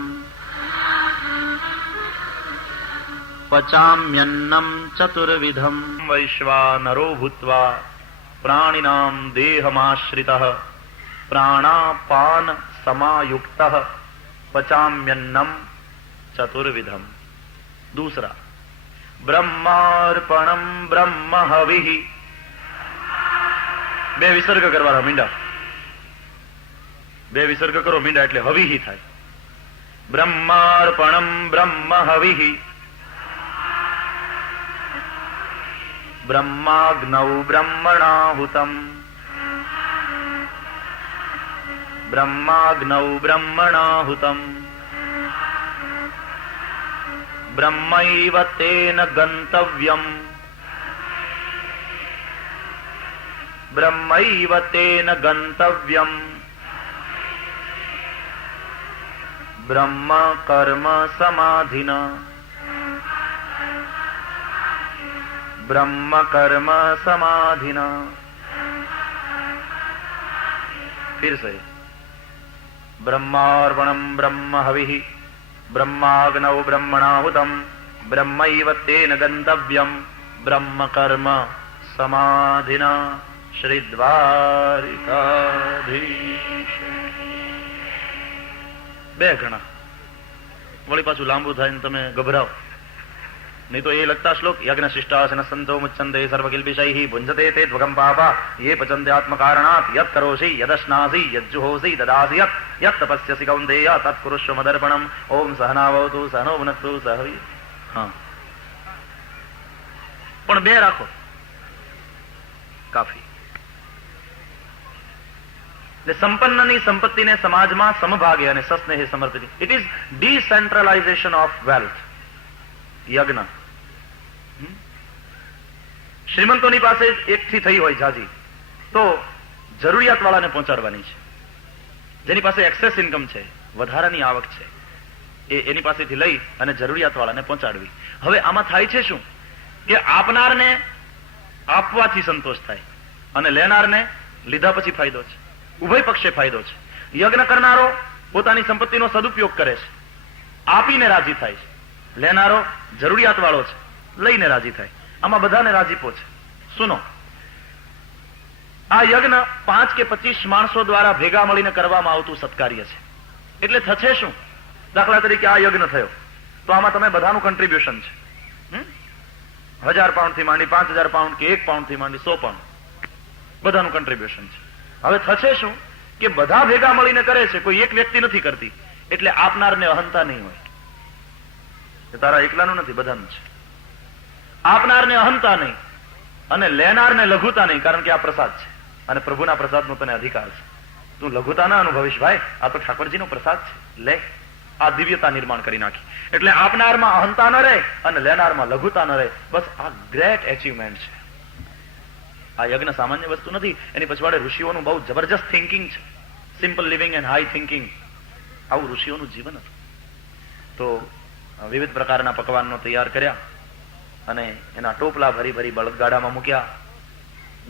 પચામ્યન્નમ ચતુર્વિધમ વૈશ્વાનરો ભૂત્વા પ્રાણિનામ દેહમાશ્રિતઃ પ્રાણાપાન समायुक्तः पचाम्यन्नम चतुर्विधम। दूसरा ब्रह्मार्पणम ब्रह्म हविः। બે વિસર્ગ કરવાના મીંડા, બે વિસર્ગ કરો મીંડા એટલે હવિહી થાય. બ્રહ્માર્પણમ બ્રહ્મ હવિઃ બ્રહ્માગ્નૌ બ્રહ્મણાહુતમ બ્રહ્માગ્નૌ બ્રહ્મણાહુતમ બ્રહ્મૈવ તેન ગંતવ્યમ બ્રહ્મૈવ તેન ગંતવ્યમ બ્રહ્મ કર્મ સમાધિના બ્રહ્મ કર્મ સમાધિના. फिर से ब्रह्मार्पणम ब्रह्म हविः ब्रह्माग्नौ ब्रह्मणाहुतम ब्रह्मैव तेन गंतव्यम ब्रह्म कर्म समाधिना. श्री द्वारिकाधीश. બે ગણા વળી પાછું લાંબુ થાય ને તમે ગભરાવ નહીં તો એ લગતા શ્લોક યજ્ઞ શિષ્ટાસન સંતો મુચ્છન્તે સર્વકિલ્બિષૈઃ ભુંજતે તે ત્વગમ પાપા યે પચન્તે આત્મકારણાત યત કરોષિ યદશ્નાસि યજ્જુહોષિ દદાસि યત યત તપસ્યસि કૌન્તેય તત્ કુરુષ્વ મદર્પણમ. ઓમ સહનાવતુ સહનો ભુનક્તુ સહ. હા, પણ બે રાખો કાફી. સંપન્નની સંપત્તિને સમાજમાં સમભાગે અને સસ્નેહે સમર્પિત. It is decentralisation of wealth. યજ્ઞ શ્રીમંતોની પાસે એકથી થઈ હોય જાજી તો જરૂરિયાત વાળાને પહોંચાડવાની છે. જેની પાસે એક્સેસ ઇન્કમ છે, વધારાની આવક છે, એની પાસેથી લઈ અને જરૂરિયાત વાળાને પહોંચાડવી. હવે આમાં થાય છે શું કે આપનારને આપવાથી સંતોષ થાય અને લેનારને લીધા પછી ફાયદો છે. ઉભય પક્ષે ફાયદો છે. યજ્ઞ કરનારો પોતાની સંપત્તિનો સદુપયોગ કરે છે, આપીને રાજી થાય છે. લેનારો જરૂરિયાત વાળો છે, લઈને રાજી થાય. આમાં બધાને રાજીપો છે. સુનો, આ યજ્ઞ 5 કે 25 માણસો દ્વારા ભેગા મળીને કરવામાં આવતું સત્કાર્ય છે. એટલે થશે શું? દાખલા તરીકે આ યજ્ઞ થયો તો આમાં તમે બધાનું કન્ટ્રીબ્યુશન છે. 1000 પાઉન્ડ થી માંડી 5000 પાઉન્ડ કે 1 પાઉન્ડ થી માંડી 100 પાઉન્ડ બધાનું કન્ટ્રીબ્યુશન છે. હવે થશે શું કે બધા ભેગા મળીને કરે છે, કોઈ એક વ્યક્તિ નથી કરતી. એટલે આપનારને અહંતા નહીં હોય, તારા એકલાનું નથી, બધાનું છે. આપનારને અહંતા નહીં અને લેનારને લઘુતા નહીં, કારણ કે આ પ્રસાદ છે અને પ્રભુના પ્રસાદનો તને અધિકાર છે. તું લઘુતા ના અનુભવીશ ભાઈ, આ તો ઠાકોરજીનો પ્રસાદ છે, લે. આ દિવ્યતા નિર્માણ કરી નાખી. એટલે આપનારમાં અહંતા ન રહે અને લેનારમાં લઘુતા ન રહે. બસ આ ગ્રેટ એચિવમેન્ટ છે. આ યજ્ઞ સામાન્ય વસ્તુ નથી. એની પછવાડે ઋષિઓનું બહુ જબરજસ્ત થિંકિંગ છે. Simple living and high thinking, આવું ઋષિઓનું જીવન હતું. તો વિવિધ પ્રકારના પકવાનો તૈયાર કર્યા અને એના ટોપલા ભરી ભરી બળદગાડામાં મૂક્યા.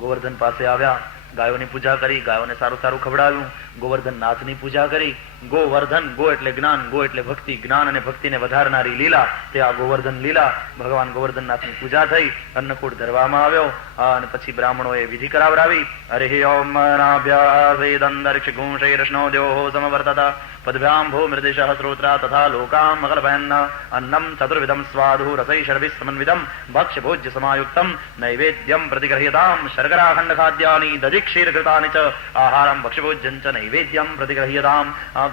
ગોવર્ધન પાસે આવ્યા, ગાયોની પૂજા કરી, ગાયોને સારું સારું ખવડાવ્યું. ગોવર્ધન નાથની પૂજા કરી. ગોવર્ધન, ગો એટલે જ્ઞાન, ગો એટલે ભક્તિ. જ્ઞાન અને ભક્તિને વધારનારી લીલા તે આ ગોવર્ધન લીલા. ભગવાન ગોવર્ધનનાથની પૂજા થઈ, અન્નકૂટ ધરવામાં આવ્યો અને પછી બ્રાહ્મણોએ વિધિ કરાવરાવી. હરિ ઓમ નાભ્યાવેદંદર્ક્ષ ગુંશૈરષ્ણો દ્યોહો સમવર્તત પદભ્યામ ભૂ મૃદેશ શ્રોત્રા તથા લોકામ મકલભયન્ન અન્નમ ચતુર્વિધમ સ્વાદુ રસૈ શર્વિ સમન્વિતમ ભક્ષ્ય ભોજ્ય સમાયુક્તમ નૈવેદ્યમ પ્રતિગ્રહ્યતામ શર્કરાખંડ ખાદ્યાની દધિક્ષીરઘૃતાની ચ આહારમ ભક્ષ્યભોજ્યં ચ નૈવેદ્યમ પ્રતિગ્રહ્યતામ.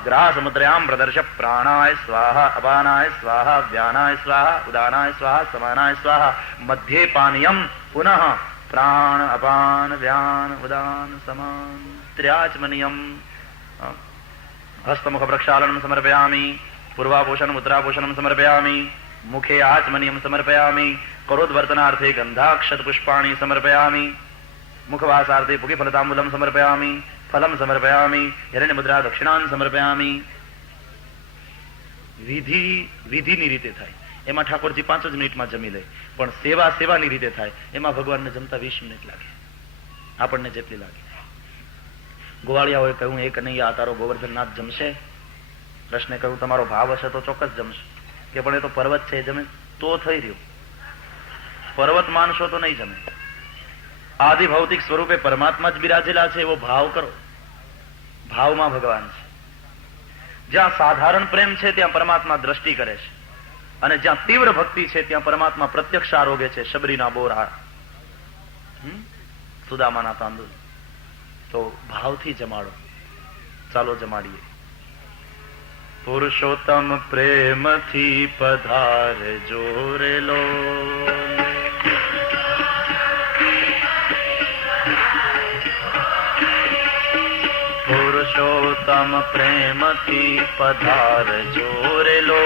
ગ્રાસમુદ્રયામ પ્રદર્શ પ્રાણાય સ્વાહા અપાનાય સ્વાહા વ્યાનાય સ્વાહા ઉદાનાય સ્વાહા સમાનાય સ્વાહા મધ્યે પાનીયમ પુનઃ પ્રાણ અપાન વ્યાન ઉદાન સમાન ત્ર્યાચમનિયમ. હસ્તમુખ પ્રક્ષાલનમ સમર્પયામિ પૂર્વાભૂષણમ ઉત્તરાભૂષણમ સમર્પયામિ મુખે આચમનિયમ સમર્પયામિ કરોદ્વર્તનાર્થે ગંધાક્ષત પુષ્પાણિ સમર્પયામિ મુખવાસાર્થે પુગીફલતાંબુલમ સમર્પયામિ ફલમ સમર્પયામિ હિરણ્યમુદ્રા દક્ષિણાન સમર્પયામિ. વિધિની રીતે થાય. એમાં ઠાકોરજી 5 જ મિનિટમાં જમી લે, પણ સેવા સેવાની રીતે થાય એમાં ભગવાનને જમતા 20 મિનિટ લાગે, આપણને જેટલી લાગે. ગોવાળિયાઓએ કહ્યું, એક નહીં આ તારો ગોવર્ધનનાથ જમશે? કૃષ્ણે કહ્યું, તમારો ભાવ હશે તો ચોક્કસ જમશે. કે પણ એ તો પર્વત છે, જમે તો થઈ રહ્યું, પર્વત માનશો તો નહીં જમે. આદિ ભૌતિક સ્વરૂપે પરમાત્મા જ બિરાજેલા છે, એવો ભાવ કરો. ભાવમાં ભગવાન છે. જ્યાં સાધારણ પ્રેમ છે ત્યાં પરમાત્મા દ્રષ્ટિ કરે છે, અને જ્યાં તીવ્ર ભક્તિ છે ત્યાં પરમાત્મા પ્રત્યક્ષ આરોગે છે. શબરીના બોરા, સુદામાના તાંદુલ. તો ભાવથી જમાડો. ચાલો જમાડીએ. પુરુષોત્તમ પ્રેમથી પધારજો રે લો, પુરુષોત્તમ પ્રેમથી પધારજો રે લો.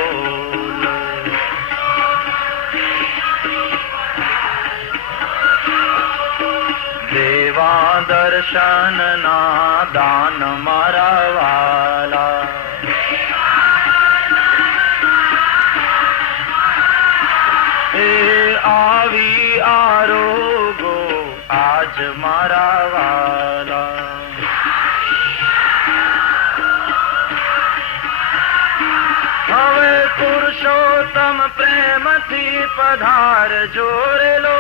દેવા દર્શન ના દાન મારા વાલા, એ આવી આરોગો આજ મારા વાલા. હવે પુરુષોત્તમ પ્રેમથી પધારજો રે લો,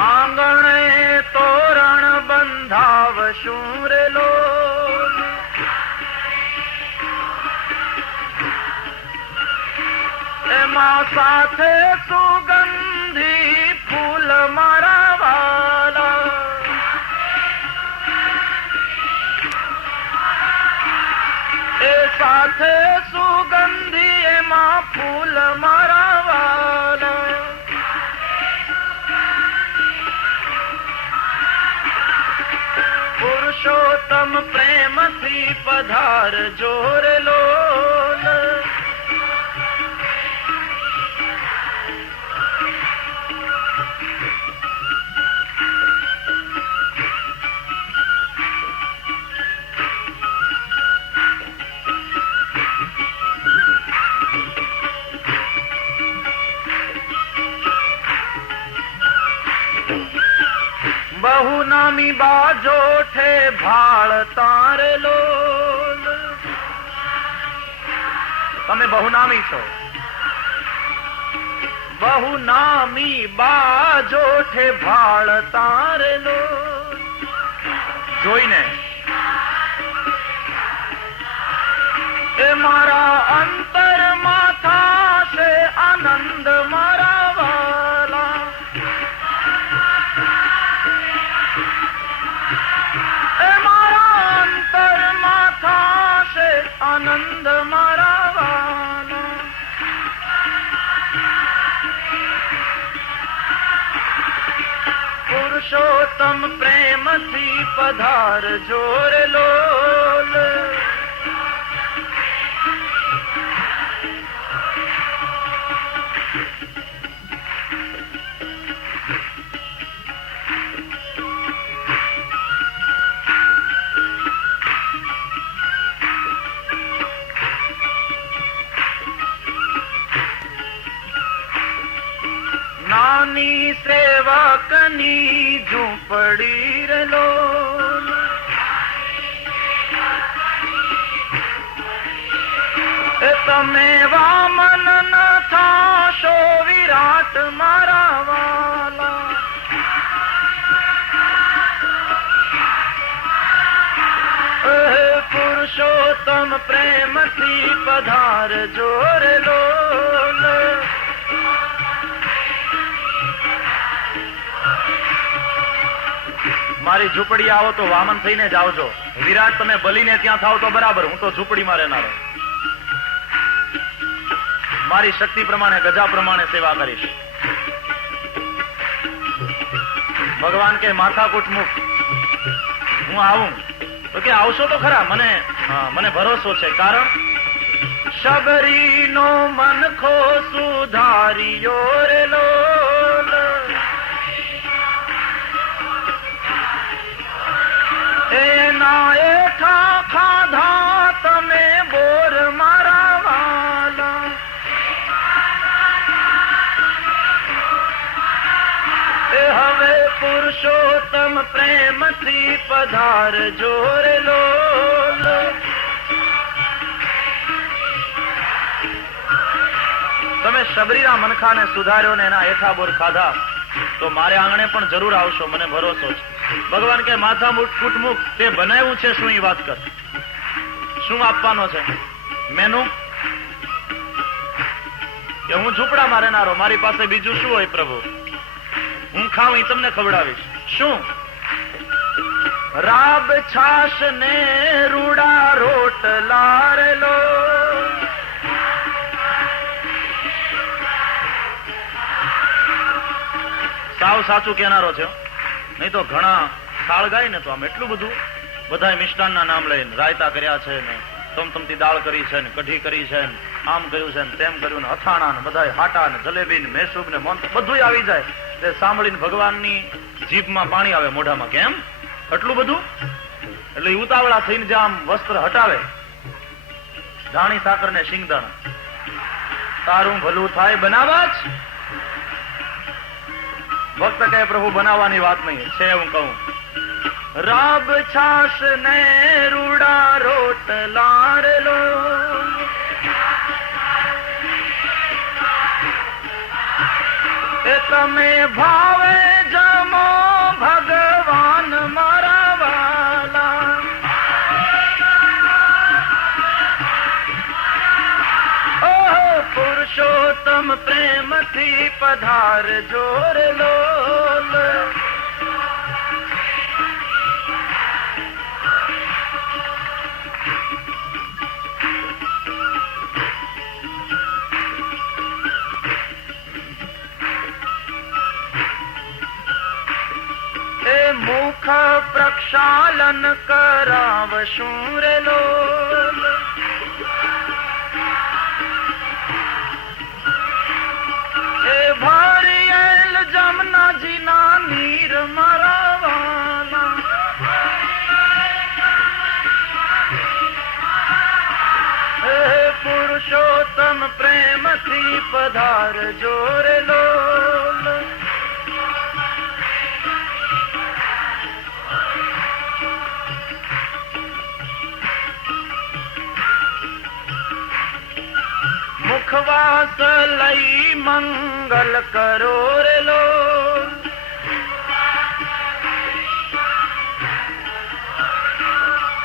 આંગણે તોરણ બંધાવશું રે લો. એમાં સાથે સુગંધી ફૂલ મારા વાલા, એ સાથે સુગંધી એમાં ફૂલ મારા વાલા. પુરુષોત્તમ પ્રેમથી પધારજો રે લો. બહુ નામી બાજો ઠે ભાળ તારે લો. તમે બહુ નામી છો. બહુ નામી બાજો ઠે ભાળ તારે લો. જોઈને એ મારા અંતરમાં થાશે આનંદ મારા વાલા. એ મારા અંતરમાં થાશે આનંદ મારા વાલા. પુરુષોત્તમ પ્રેમથી પધારજો રે લોલ. નાની સેવકની ઝૂંપડી રે લોલ. એ તમે વામન ન થાશો વિરાટ મારા વાલા. પુરુષોત્તમ પ્રેમથી પધારજો રે લોલ. મારી ઝૂંપડી આવો તો વામન થઈને જ આવજો. વિરાટ તમે બલીને ત્યાં થાવ તો બરાબર, હું તો ઝૂંપડીમાં રહેનારો. મારી શક્તિ પ્રમાણે ગજા પ્રમાણે સેવા કરીશ. ભગવાન કે માથાકૂટ મુખ, હું આવું તો કે આવશો તો ખરા, મને ભરોસો છે. કારણ શબરીનો મનખો સુધારિયો રે લોલ. એના એઠા પ્રેમથી પધારજો રે લોલ. તમે શબરીના મનખાને સુધાર્યો ને એના હેઠા બોર ખાધા તો મારે આંગણે પણ જરૂર આવશો, મને ભરોસો છે. ભગવાન કે માથા કુટમુખ તે બનાવ્યું છે શું, એ વાત કર. શું આપવાનો છે મેનુ? કે હું ઝૂંપડામાં રહેનારો, મારી પાસે બીજું શું હોય પ્રભુ? હું ખાઉં એ તમને ખવડાવીશ. શું? રાબ છાશ ને રૂડા રોટલા રે લો. સાવ સાચું કહેનારો છે, નહીં તો ઘણા થાળ ગાય ને તો આમ એટલું બધું બધા મિષ્ટાનના નામ લઈને રાયતા કર્યા છે ને, તમતમતી દાળ કરી છે ને, કઢી કરી છે ને, આમ કર્યું છે ને, તેમ કર્યું ને, અથાણા ને, બધા હાટા ને, જલેબી ને, મેસૂબ ને, મોન બધું આવી જાય. તે સાંભળીને ભગવાનની જીભમાં પાણી આવે, મોઢામાં. કેમ આટલું બધું? એટલે ઉતાવળા થઈને જે આમ વસ્ત્ર હટાવે, ધાણી સાકર ને શિંગદાણા, તારું ભલું થાય બનાવા જ. ભક્ત કહે પ્રભુ બનાવવાની વાત નહીં છે, હું કહું રાબ છાશ ને રૂડા રોટલા રે લો. એ તમે ભાવે જમો ભગવાન મારા વાલા. ઓહો પુરુષોત્તમ પ્રેમથી પધારજો રે લોલ. મુખ પ્રક્ષાલન કરાવશું રે લોલ. એ ભરિયેલ જમનાજીના નીર મારા વાલા. એ પુરુષોત્તમ પ્રેમથી પધારજો રે લોલ. મુખવાસ લઈ મંગલ કરો રે લો.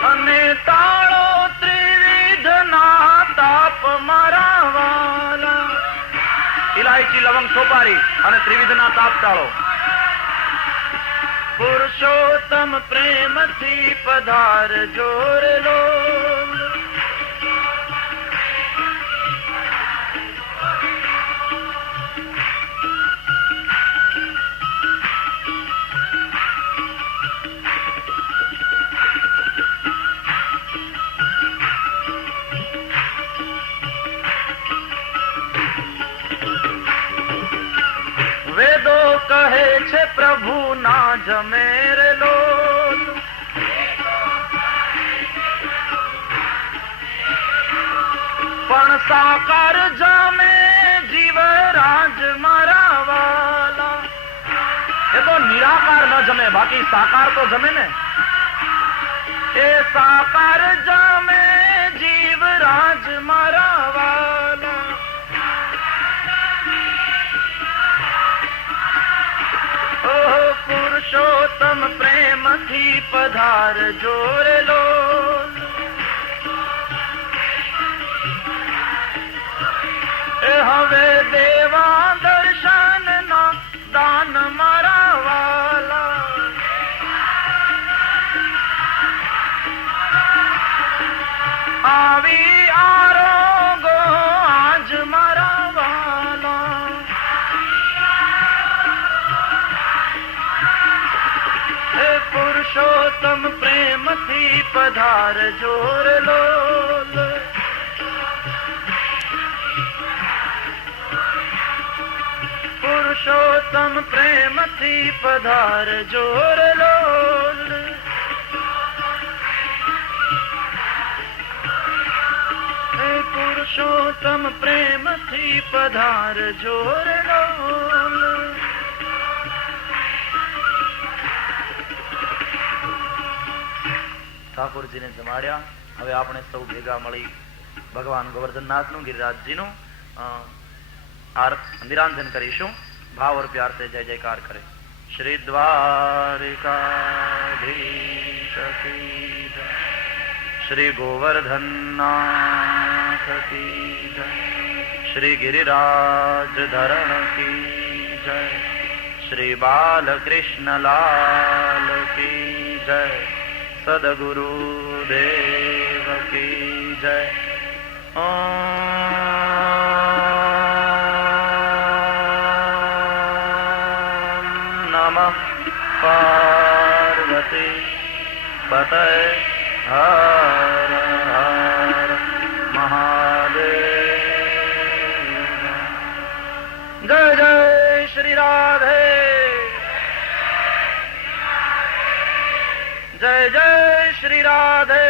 અને તાળો ત્રિવિધ ના તાપ મારા વાલા. ઇલાયચી, લવંગ, સોપારી અને ત્રિવિધ ના તાપ ટાળો. પુરુષોત્તમ પ્રેમથી પધારજો રે લો. વેદો કહે છે પ્રભુ ના જમે રે લોલ. પણ સાકાર જમે જીવરાજ મારા વાલા. એ તો નિરાકાર ન જમે, બાકી સાકાર તો જમે ને. એ સાકાર જમે જીવરાજ મારા વાલા. પુરુષોત્તમ પ્રેમથી પધારજો રે લોલ. એ હવે દેવા દર્શન ના દાન મારા વાલા. આવી આરોગો આજ મારા વાલા. પુરુષોત્તમ પ્રેમથી પધારજો રે લોલ. પુરુષોત્તમ પ્રેમથી પધારજો રે લોલ. પુરુષોત્તમ પ્રેમથી પધારજો રે લોલ. ઠાકોરજીને જમાડ્યા. હવે આપણે સૌ ભેગા મળી ભગવાન ગોવર્ધનનાથનું ગિરિરાજજીનું નિરાંજન કરીશું. ભાવ और प्यार से जय जयकार करें. श्री द्वारिकाधीश की जय, श्री गोवर्धननाथ की जय, श्री गिरिराज धरण की जय, श्री बालकृष्ण लाल की जय, सद्गुरुदेव की जय. पार्वती पतये हर हर महादेव. जय जय श्री राधे, जय जय श्री राधे,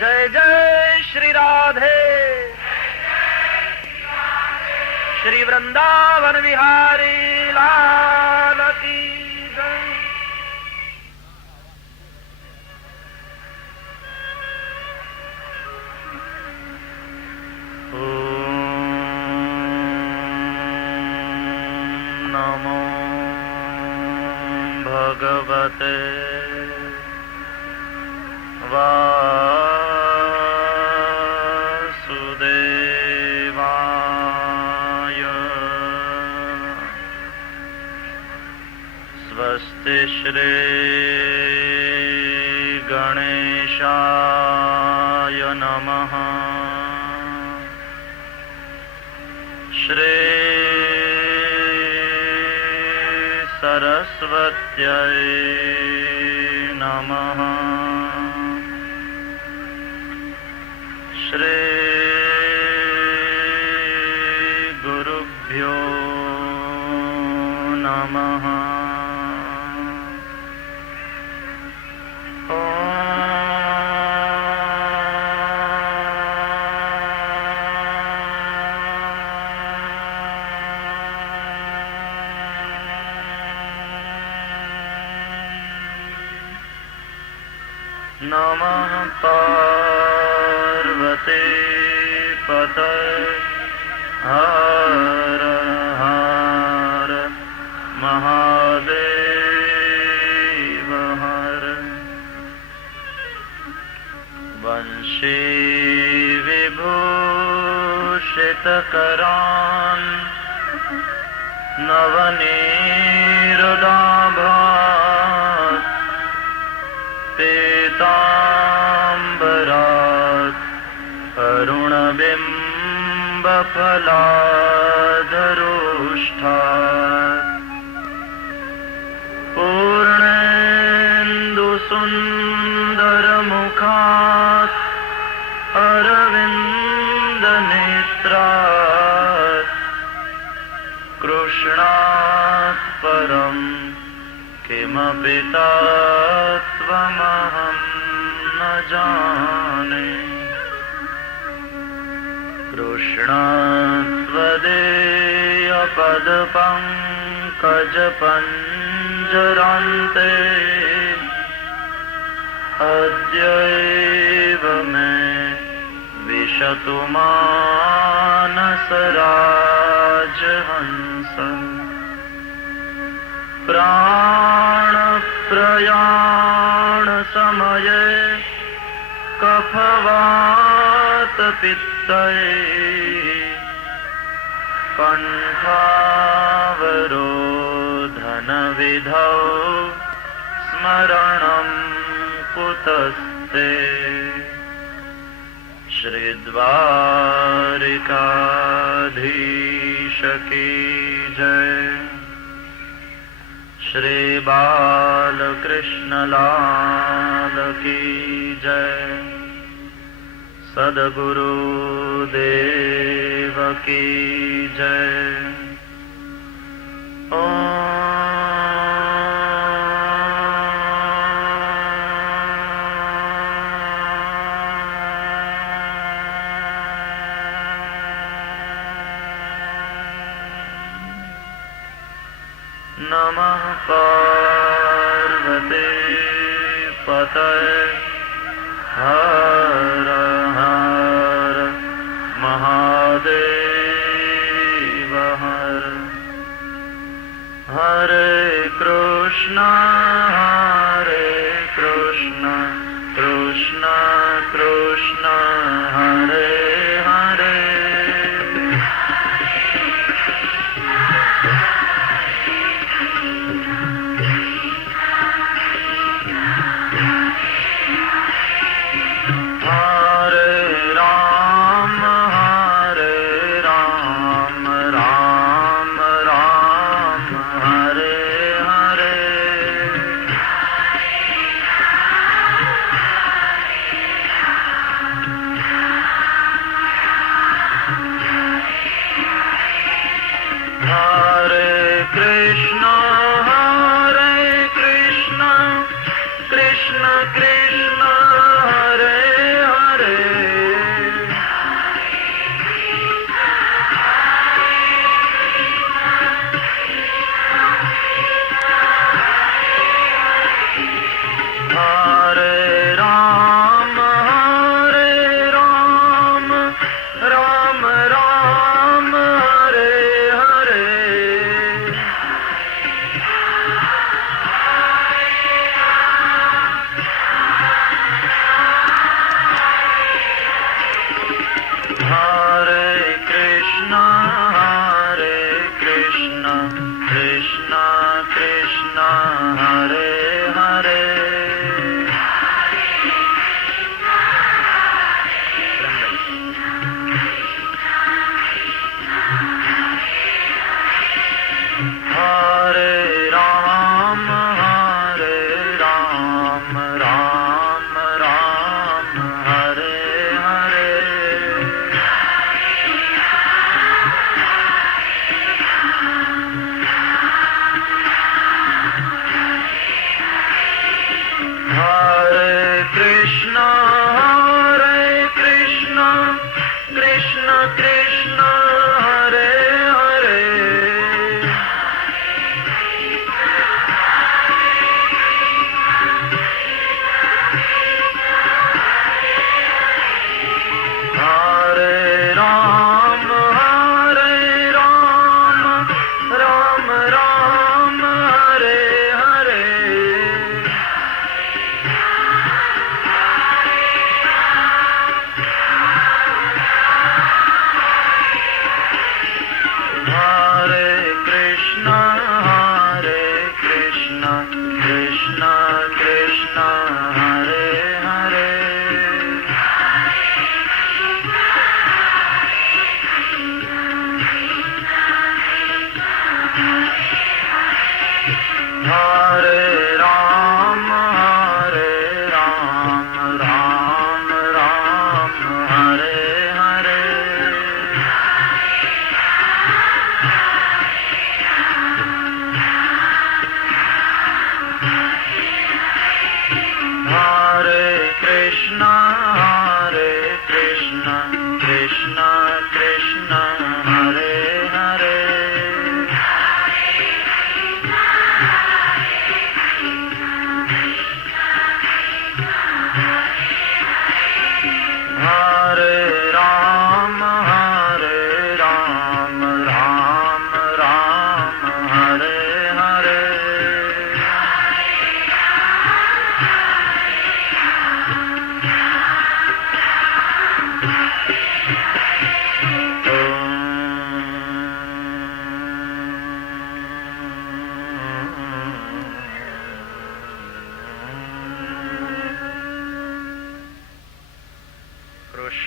जय जय श्री राधे. श्री वृंदावन विहारी लाल की जय. ओम नमो भगवते स्वस्ति श्री गणेशाय नमः. श्री सरस्वत्यै नमः. श्री गुरुभ्यो नमः. नमः पार्वती पतये हर हर महादेव हर. वंशी विभूषितकरान् नवनीरुदाभात् पीताम्बरात् अरुणबिम्बफलाधरोष्ठात् पूर्णेन्दुसुन्दरमुखात् अरविन्दनेत्रात् कृष्णात् परं किमपि तत्त्वमहं न जाने. कृष्णत्वदेयपदपङ्कजपञ्जरान्ते अद्यैव मे विशतु मानसराजहंस. प्राणप्रयाण समये कफवातपित्तये कण्ठावरोधनविधौ स्मरणं कुतस्ते. श्रीद्वारिकाधीश की जय, श्री बालकृष्ण लाल की जय, सद्गुरुदेव की जय. नमः पार्वती पतये हर हर महादेव हर हरे कृष्ण कृष्ण कृष्ण हरे हरे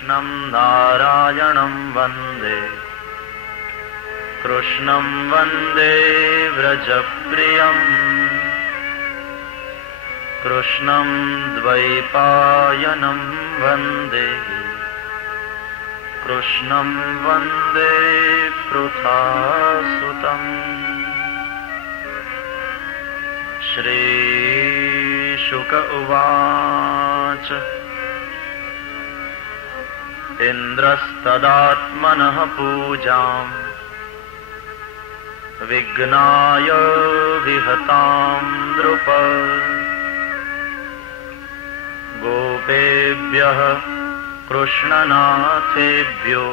कृष्णं नारायणं वन्दे कृष्णं वन्दे व्रजप्रियम् कृष्णं द्वैपायनं वन्दे कृष्णं वन्दे पृथासुतम् श्रीशुक उवाच इन्द्रस्तदात्मनः पूजां विघ्नाय विहतां नृप ગોપેભ્યઃ કૃષ્ણનાથેભ્યો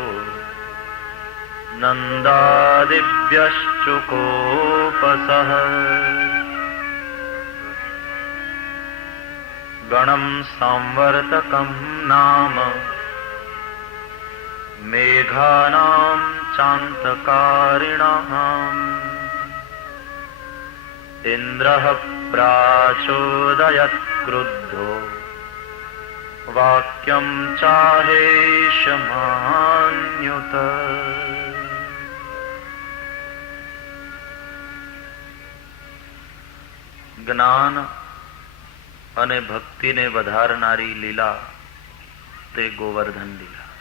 નંદાદિભ્યશ્ચુકોપસઃ ગણં સંવર્તકં નામ મેઘાનાં ચાંતકારિણાં ઇન્દ્રઃ પ્રાચોદયત ક્રુદ્ધો વાક્યં ચાહેશમાન્યુત. જ્ઞાન અને ભક્તિને વધારનારી લીલા તે ગોવર્ધન લીલા.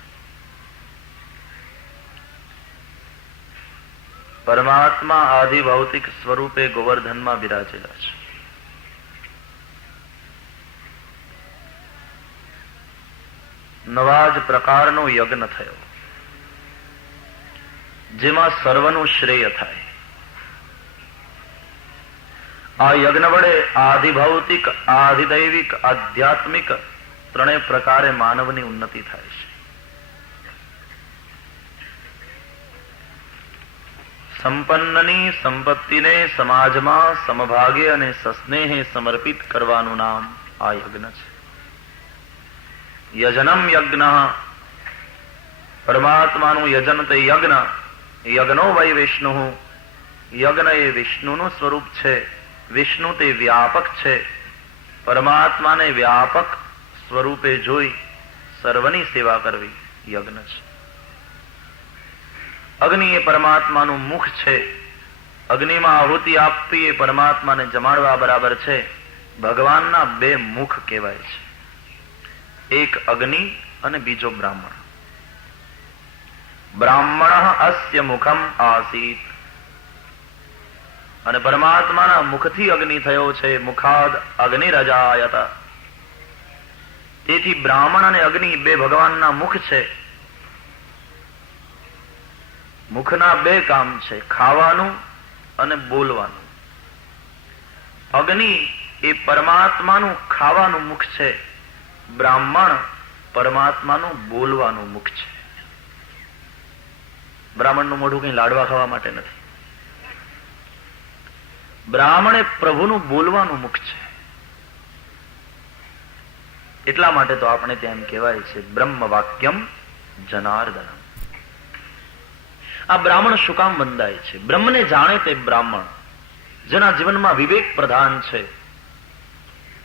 પરમાત્મા આદિ ભૌતિક સ્વરૂપે ગોવર્ધનમાં બિરાજેલા છે. નવા જ પ્રકારનો યજ્ઞ થયો જેમાં સર્વનું શ્રેય થાય. આ યજ્ઞ વડે આધિભૌતિક, આધિદૈવિક, આધ્યાત્મિક ત્રણેય પ્રકારે માનવની ઉન્નતિ થાય છે. સંપન્નની સંપત્તિને સમાજમાં સમભાગે અને સસ્નેહે સમર્પિત કરવાનું નામ આ યજ્ઞ છે. યજનમ યજ્ઞ, પરમાત્માનું યજન તે યજ્ઞ. યજ્ઞો વૈ વિષ્ણુ, યજ્ઞ એ વિષ્ણુનું સ્વરૂપ છે. વિષ્ણુ તે વ્યાપક છે. પરમાત્માને વ્યાપક સ્વરૂપે જોઈ સર્વની સેવા કરવી યજ્ઞ છે. અગ્નિ એ પરમાત્માનું મુખ છે. અગ્નિમાં આહુતિ આપવી એ પરમાત્માને જમાડવા બરાબર છે. ભગવાનના બે મુખ કહેવાય છે, એક અગ્નિ અને બીજો બ્રાહ્મણ. બ્રાહ્મણ અસ્ય મુખમ આસીત, અને પરમાત્માના મુખથી અગ્નિ થયો છે. મુખાદ અગ્નિરજાયત. તેથી બ્રાહ્મણ અને અગ્નિ બે ભગવાનના મુખ છે. મુખના બે કામ છે, ખાવાનું અને બોલવાનું. અગ્નિ એ પરમાત્માનું ખાવાનું મુખ છે. બ્રાહ્મણ પરમાત્માનું બોલવાનું મુખ છે. બ્રાહ્મણનું મોઢું કઈ લાડવા ખાવા માટે નથી. બ્રાહ્મણ એ પ્રભુનું બોલવાનું મુખ છે. એટલા માટે તો આપણે ત્યાં એમ કહેવાય છે બ્રહ્મ વાક્યમ જનાર્દનમ. આ બ્રાહ્મણ શું કામ બંધાય છે? બ્રહ્મને જાણે તે બ્રાહ્મણ, જેના જીવનમાં વિવેક પ્રધાન છે,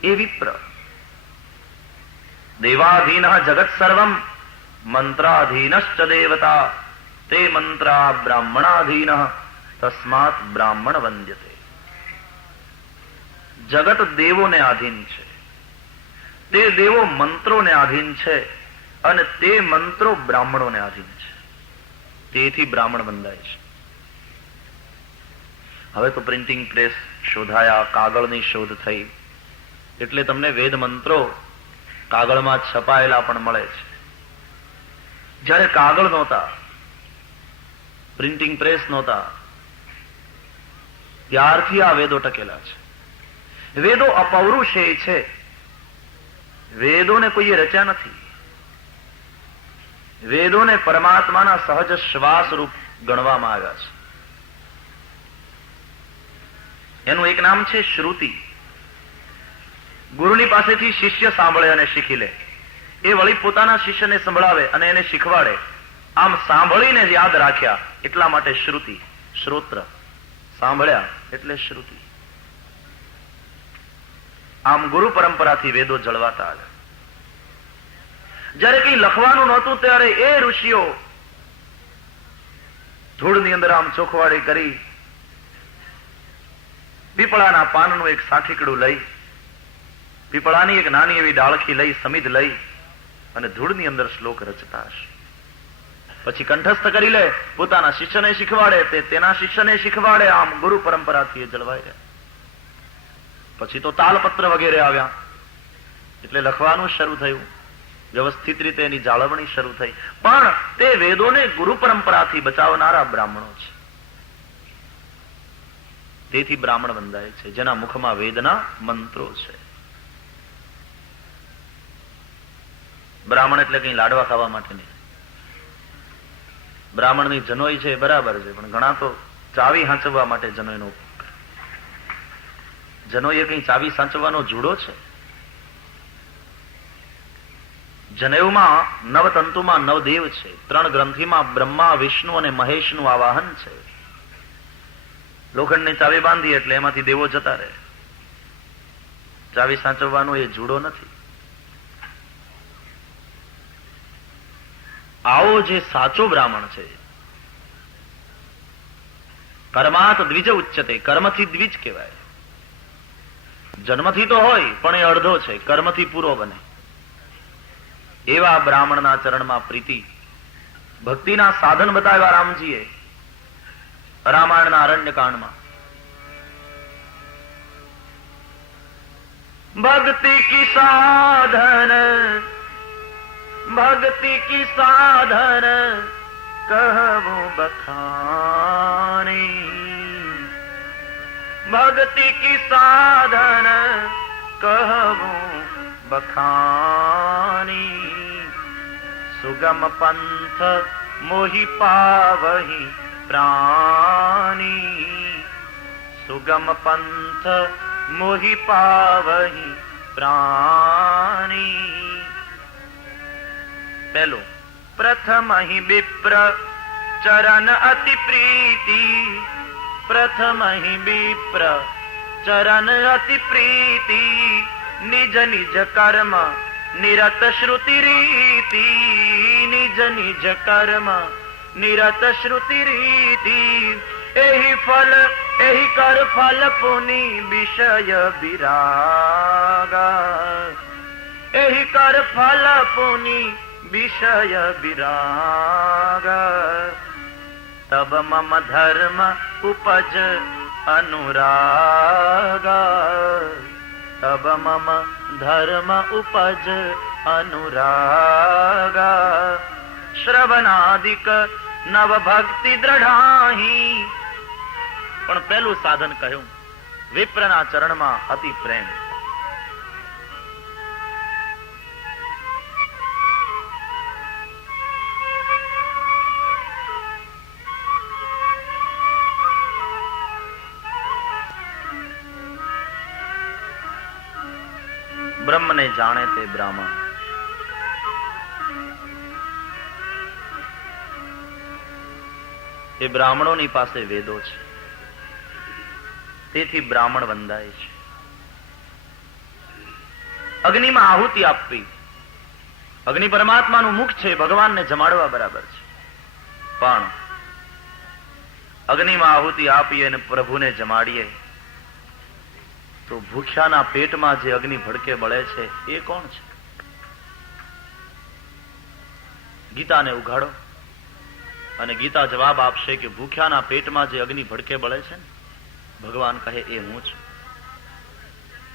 એ વિપ્ર. દેવાધીન જગત સર્વમ મંત્રાધીનશ્ચ દેવતા, તે મંત્રા બ્રાહ્મણાધીન તસ્માત બ્રાહ્મણ વંદ્યતે. જગત દેવોને આધીન છે, તે દેવો મંત્રોને આધીન છે, અને તે મંત્રો બ્રાહ્મણોને આધીન છે. તેથી બ્રાહ્મણ બંધાય છે. હવે તો પ્રિન્ટિંગ પ્રેસ શોધાયા, કાગળની શોધ થઈ, એટલે તમને વેદ મંત્રો કાગળમાં છપાયેલા પણ મળે છે. જ્યારે કાગળ નહોતા, પ્રિન્ટિંગ પ્રેસ નહોતા, ત્યારથી આ વેદો ટકેલા છે. વેદો અપૌરુષેય છે. વેદોને કોઈએ રચ્યા નથી. વેદોને પરમાત્માના સહજ શ્વાસ રૂપ ગણવામાં આવ્યા છે. એનું એક નામ છે શ્રુતિ. ગુરુની પાસેથી શિષ્ય સાંભળે અને શીખી લે, એ વળી પોતાના શિષ્યને સંભળાવે અને એને શીખવાડે. આમ સાંભળીને યાદ રાખ્યા એટલા માટે શ્રુતિ. શ્રોત્ર, સાંભળ્યા એટલે શ્રુતિ. આમ ગુરુ પરંપરાથી વેદો જળવાતા આવ્યા. જયારે કઈ લખવાનું નહોતું ત્યારે એ ઋષિઓ ધૂળની અંદર આમ ચોખવાડી કરી પીપળાના પાનનું એક સાઠીકડું લઈ, પીપળાની એક નાની એવી ડાળખી લઈ, સમિધ લઈ અને ધૂળની અંદર શ્લોક રચતા હશે. પછી કંઠસ્થ કરી લે, પોતાના શિષ્યને શીખવાડે, તે તેના શિષ્યને શીખવાડે. આમ ગુરુ પરંપરાથી એ જળવાઈ રહે. પછી તો તાલપત્ર વગેરે આવ્યા, એટલે લખવાનું શરૂ થયું. વ્યવસ્થિત રીતે એની જાળવણી શરૂ થઈ. પણ તે વેદોને ગુરુ પરંપરાથી બચાવનારા બ્રાહ્મણો છે. તેથી બ્રાહ્મણ બંધાય છે, જેના મુખમાં વેદના મંત્રો છે. બ્રાહ્મણ એટલે કઈ લાડવા ખાવા માટે નહીં. બ્રાહ્મણની જનોઈ છે બરાબર છે, પણ ઘણા તો ચાવી સાચવવા માટે જનોઈનો ઉપયોગ કરે. જનોઈ એ કઈ ચાવી સાચવવાનો જુડો છે? જનેઉમાં નવતંતુમાં નવદેવ છે, 3 ગ્રંથિમાં બ્રહ્મા, વિષ્ણુ અને મહેશનું આવાહન છે. લોખંડની ચાવી બાંધી એટલે એમાંથી દેવો જતા રહે. ચાવી સાચવવાનો એ જુડો નથી. આવો જે સાચો બ્રાહ્મણ છે, કર્માત દ્વિજ ઉચ્ચતે, કર્મથી દ્વિજ કહેવાય. જન્મથી તો હોય પણ એ અડધો છે, કર્મથી પૂરો બને. એવા બ્રાહ્મણના ચરણમાં પ્રીતિ. ભક્તિના સાધન બતાવ્યા રામજીએ રામાયણના અરણ્યકાંડમાં. ભક્તિ કી સાધન, ભક્તિ કી સાધન કહું બખાની, ભક્તિ કી સાધન કહું બખાની. સુગમ પંથ મોહી પાવહી પ્રાણી, સુગમ પંથ મોહી પાવહી પ્રાણી. પહેલું, પ્રથમ હિ વિપ્ર ચરણ અતિ પ્રીતિ, પ્રથમ હિ વિપ્ર ચરણ અતિ પ્રીતિ. નિજ નિજ કર્મ નિરત શ્રુતિ રીતિ, નિજ નિજ કર્મ નિરત શ્રુતિ રીતિ. એહી ફલ એહી કર ફલ પુની વિષય વિરાગા, એહી કર ફલ પુની વિષય વિરાગા. તબ મમ ધર્મ ઉપજ અનુરાગા, તબ મમ ધર્મ ઉપજ અનુરાગા. શ્રવણાદિક નવ ભક્તિ દ્રઢાહી. પણ પહેલું સાધન કહ્યું, વિપ્રના ચરણમાં અતિ પ્રેમ. બ્રહ્મને જાણે તે બ્રાહ્મણ. એ બ્રાહ્મણોની પાસે વેદો છે, તેથી બ્રાહ્મણ વંદાય છે. અગ્નિમાં આહુતિ આપવી. અગ્નિ પરમાત્માનું મુખ છે, ભગવાનને જમાડવા બરાબર છે. પણ અગ્નિમાં આહુતિ આપીએ અને પ્રભુને જમાડીએ તો ભૂખ્યાના પેટમાં જે અગ્નિ ભડકે બળે છે એ કોણ છે? ગીતાને ઉઘાડો અને ગીતા જવાબ આપશે કે ભૂખ્યાના પેટમાં જે અગ્નિ ભડકે બળે છે ને, ભગવાન કહે એ હું છું.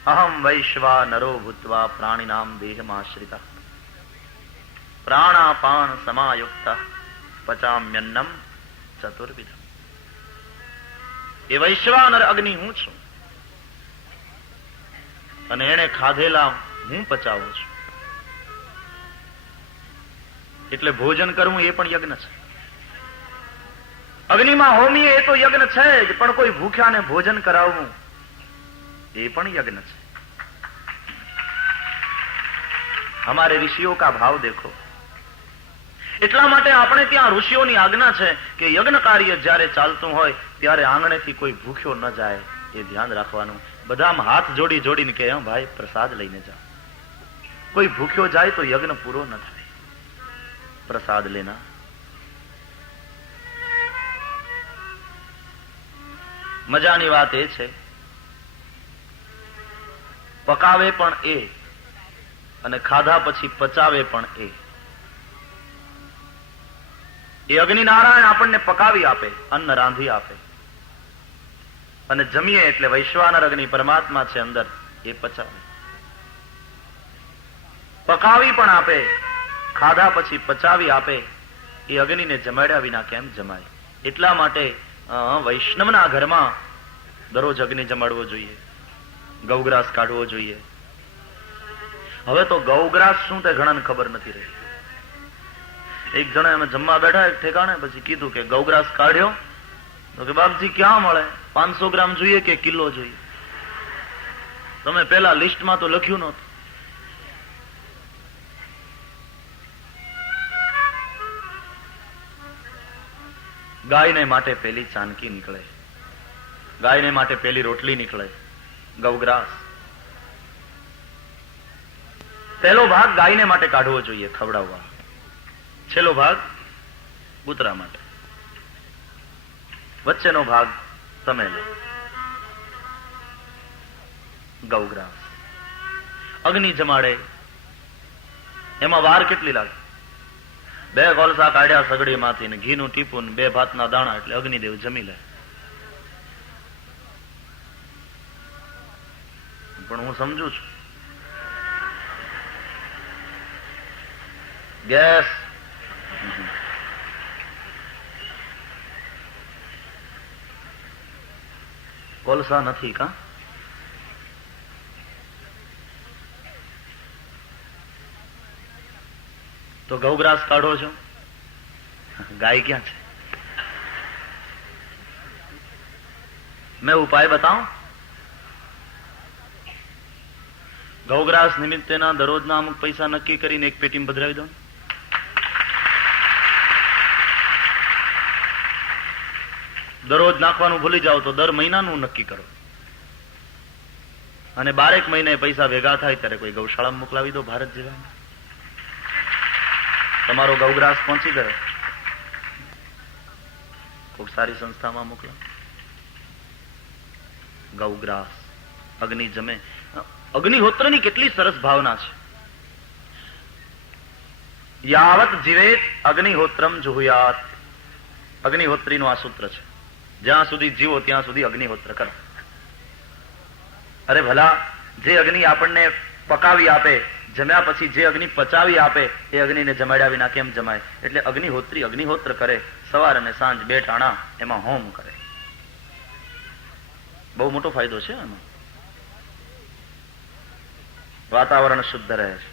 અહમ વૈશ્વા નરો ભૂત્વા પ્રાણીનામ દેહમાશ્રિતા, પ્રાણાપાન સમાયુક્ત પચામ્યન્નમ ચતુર્વિધ. એ વૈશ્વાનર અગ્નિ હું છું અને એને ખાધેલા હું પચાવું છું. એટલે ભોજન કરવું એ પણ યજ્ઞ છે. અગ્નિમાં હોમીએ એ તો યજ્ઞ છે જ, પણ કોઈ ભૂખ્યાને ભોજન કરાવવું એ પણ યજ્ઞ છે. हमारे ऋषियों का भाव देखो. એટલા માટે આપણે ત્યાં ઋષિઓની આજ્ઞા છે કે યજ્ઞ કાર્ય જ્યારે ચાલતું હોય ત્યારે આંગણેથી કોઈ ભૂખ્યો ન જાય, એ ધ્યાન રાખવાનું. બધામાં હાથ જોડી જોડીને કે ભાઈ પ્રસાદ લઈને જાઓ. કોઈ ભૂખ્યો જાય તો યજ્ઞ પૂરો ન થાય. પ્રસાદ લેના. મજાની વાત એ છે, પકાવે પણ એ અને ખાધા પછી પચાવે પણ એ. એ અગ્નિનારાયણ આપણને પકાવી આપે, અન્ન રાંધી આપે, અને જમીએ એટલે વૈશ્વાનર અગ્નિ પરમાત્મા છે અંદર, એ પચાવે. પકાવી પણ આપે, ખાધા પછી પચાવી આપે. એ અગ્નિને જમાડ્યા વિના કેમ જમાય? એટલા માટે વૈષ્ણવના ઘરમાં દરરોજ અગ્નિ જમાડવો જોઈએ, ગૌગ્રાસ કાઢવો જોઈએ. હવે તો ગૌગ્રાસ શું તે ઘણાને ખબર નથી રહી. એક જણા અમે જમવા બેઠા એક ઠેકાણે, પછી કીધું કે ગૌગ્રાસ કાઢ્યો, તો કે બાપજી ક્યાં મળે, 500 ગ્રામ જોઈએ કે કિલો જોઈએ? તમે પેલા લિસ્ટમાં તો લખ્યું નહોતું. ગાયને માટે પેલી ચાનકી નીકળે, ગાયને માટે પેલી રોટલી નીકળે, ગૌગ્રાસ. પહેલો ભાગ ગાયને માટે કાઢવો જોઈએ, ખવડાવવા. છેલ્લો ભાગ કૂતરા માટે. વચ્ચેનો ભાગ તમે લો, ગૌગ્રાસ. અગ્નિ જમાડે, એમાં વાર કેટલી લાગે? 2 કોલસા કાઢ્યા સગડીમાંથી ને ઘીનું ટીપું ને 2 ભાતના દાણા, એટલે અગ્નિદેવ જમી લે. પણ હું સમજુ છું, ગેસ કોલસા નથી કા? તો ગૌગ્રાસ કાઢો છો, ગાય ક્યાં છે? મેં ઉપાય બતાવું? ગૌગ્રાસ નિમિત્તેના દરરોજના અમુક પૈસા નક્કી કરીને એક પેટીમાં ભદ્રાવી દો. દરરોજ નાખવાનું ભૂલી જાઓ તો દર મહિનાનું નક્કી કરો, અને 12 મહિને પૈસા ભેગા થાય ત્યારે કોઈ ગૌશાળામાં મોકલાવી દો. ભારત જેવા તમારો ગૌગ્રાસ પહોંચી ગયો, કોઈ સારી સંસ્થામાં મોકલો. ગૌગ્રાસ, અગ્નિ જમે. અગ્નિહોત્રની કેટલી સરસ ભાવના છે. યાવત જીવેત અગ્નિહોત્રમ જુહુયાત. અગ્નિહોત્રીનું આ સૂત્ર છે. જ્યાં સુધી જીવો ત્યાં સુધી અગ્નિહોત્ર કરો. અરે ભલા, જે અગ્નિ આપણને પકાવી આપે, જમ્યા પછી જે અગ્નિ પચાવી આપે, એ અગ્નિને જમાડ્યા વિના કેમ જમાય? એટલે અગ્નિહોત્રી અગ્નિહોત્ર કરે, સવાર અને સાંજ 2 ટાણા એમાં હોમ કરે. બહુ મોટો ફાયદો છે એમાં. વાતાવરણ શુદ્ધ રહે છે,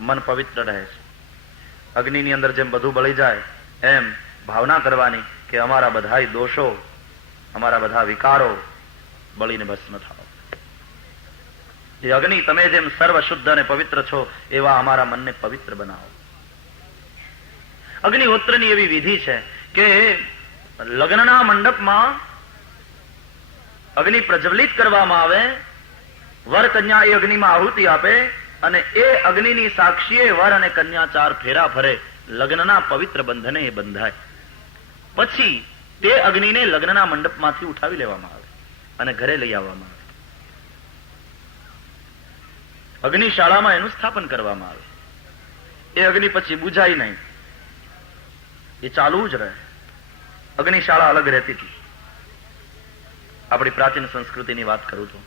મન પવિત્ર રહે છે. અગ્નિની અંદર જેમ બધું બળી જાય, એમ ભાવના કરવાની કે અમારા બધા દોષો, અમારા બધા વિકારો બળીને ભસ્મ થાઓ. એ અગ્નિ, તમે જેમ સર્વ શુદ્ધ અને પવિત્ર છો, એવા અમારા મનને પવિત્ર બનાવો. અગ્નિહોત્રની એવી વિધિ છે કે લગ્નના મંડપમાં અગ્નિ પ્રજ્વલિત કરવામાં આવે, વર કન્યા એ અગ્નિમાં આહુતિ આપે, અને એ અગ્નિની સાક્ષીએ વર અને કન્યા 4 ફેરા ફરે, લગ્નના પવિત્ર બંધને એ બંધાય. પછી તે અગ્નિને લગ્નના મંડપમાંથી ઉઠાવી લેવામાં આવે અને ઘરે લઈ આવવામાં આવે. અગ્નિશાળામાં એનું સ્થાપન કરવામાં આવે. એ અગ્નિ પછી બુઝાય નહીં, એ ચાલુ જ રહે. અગ્નિશાળા અલગ રહેતી હતી. આપણી પ્રાચીન સંસ્કૃતિની વાત કરું તો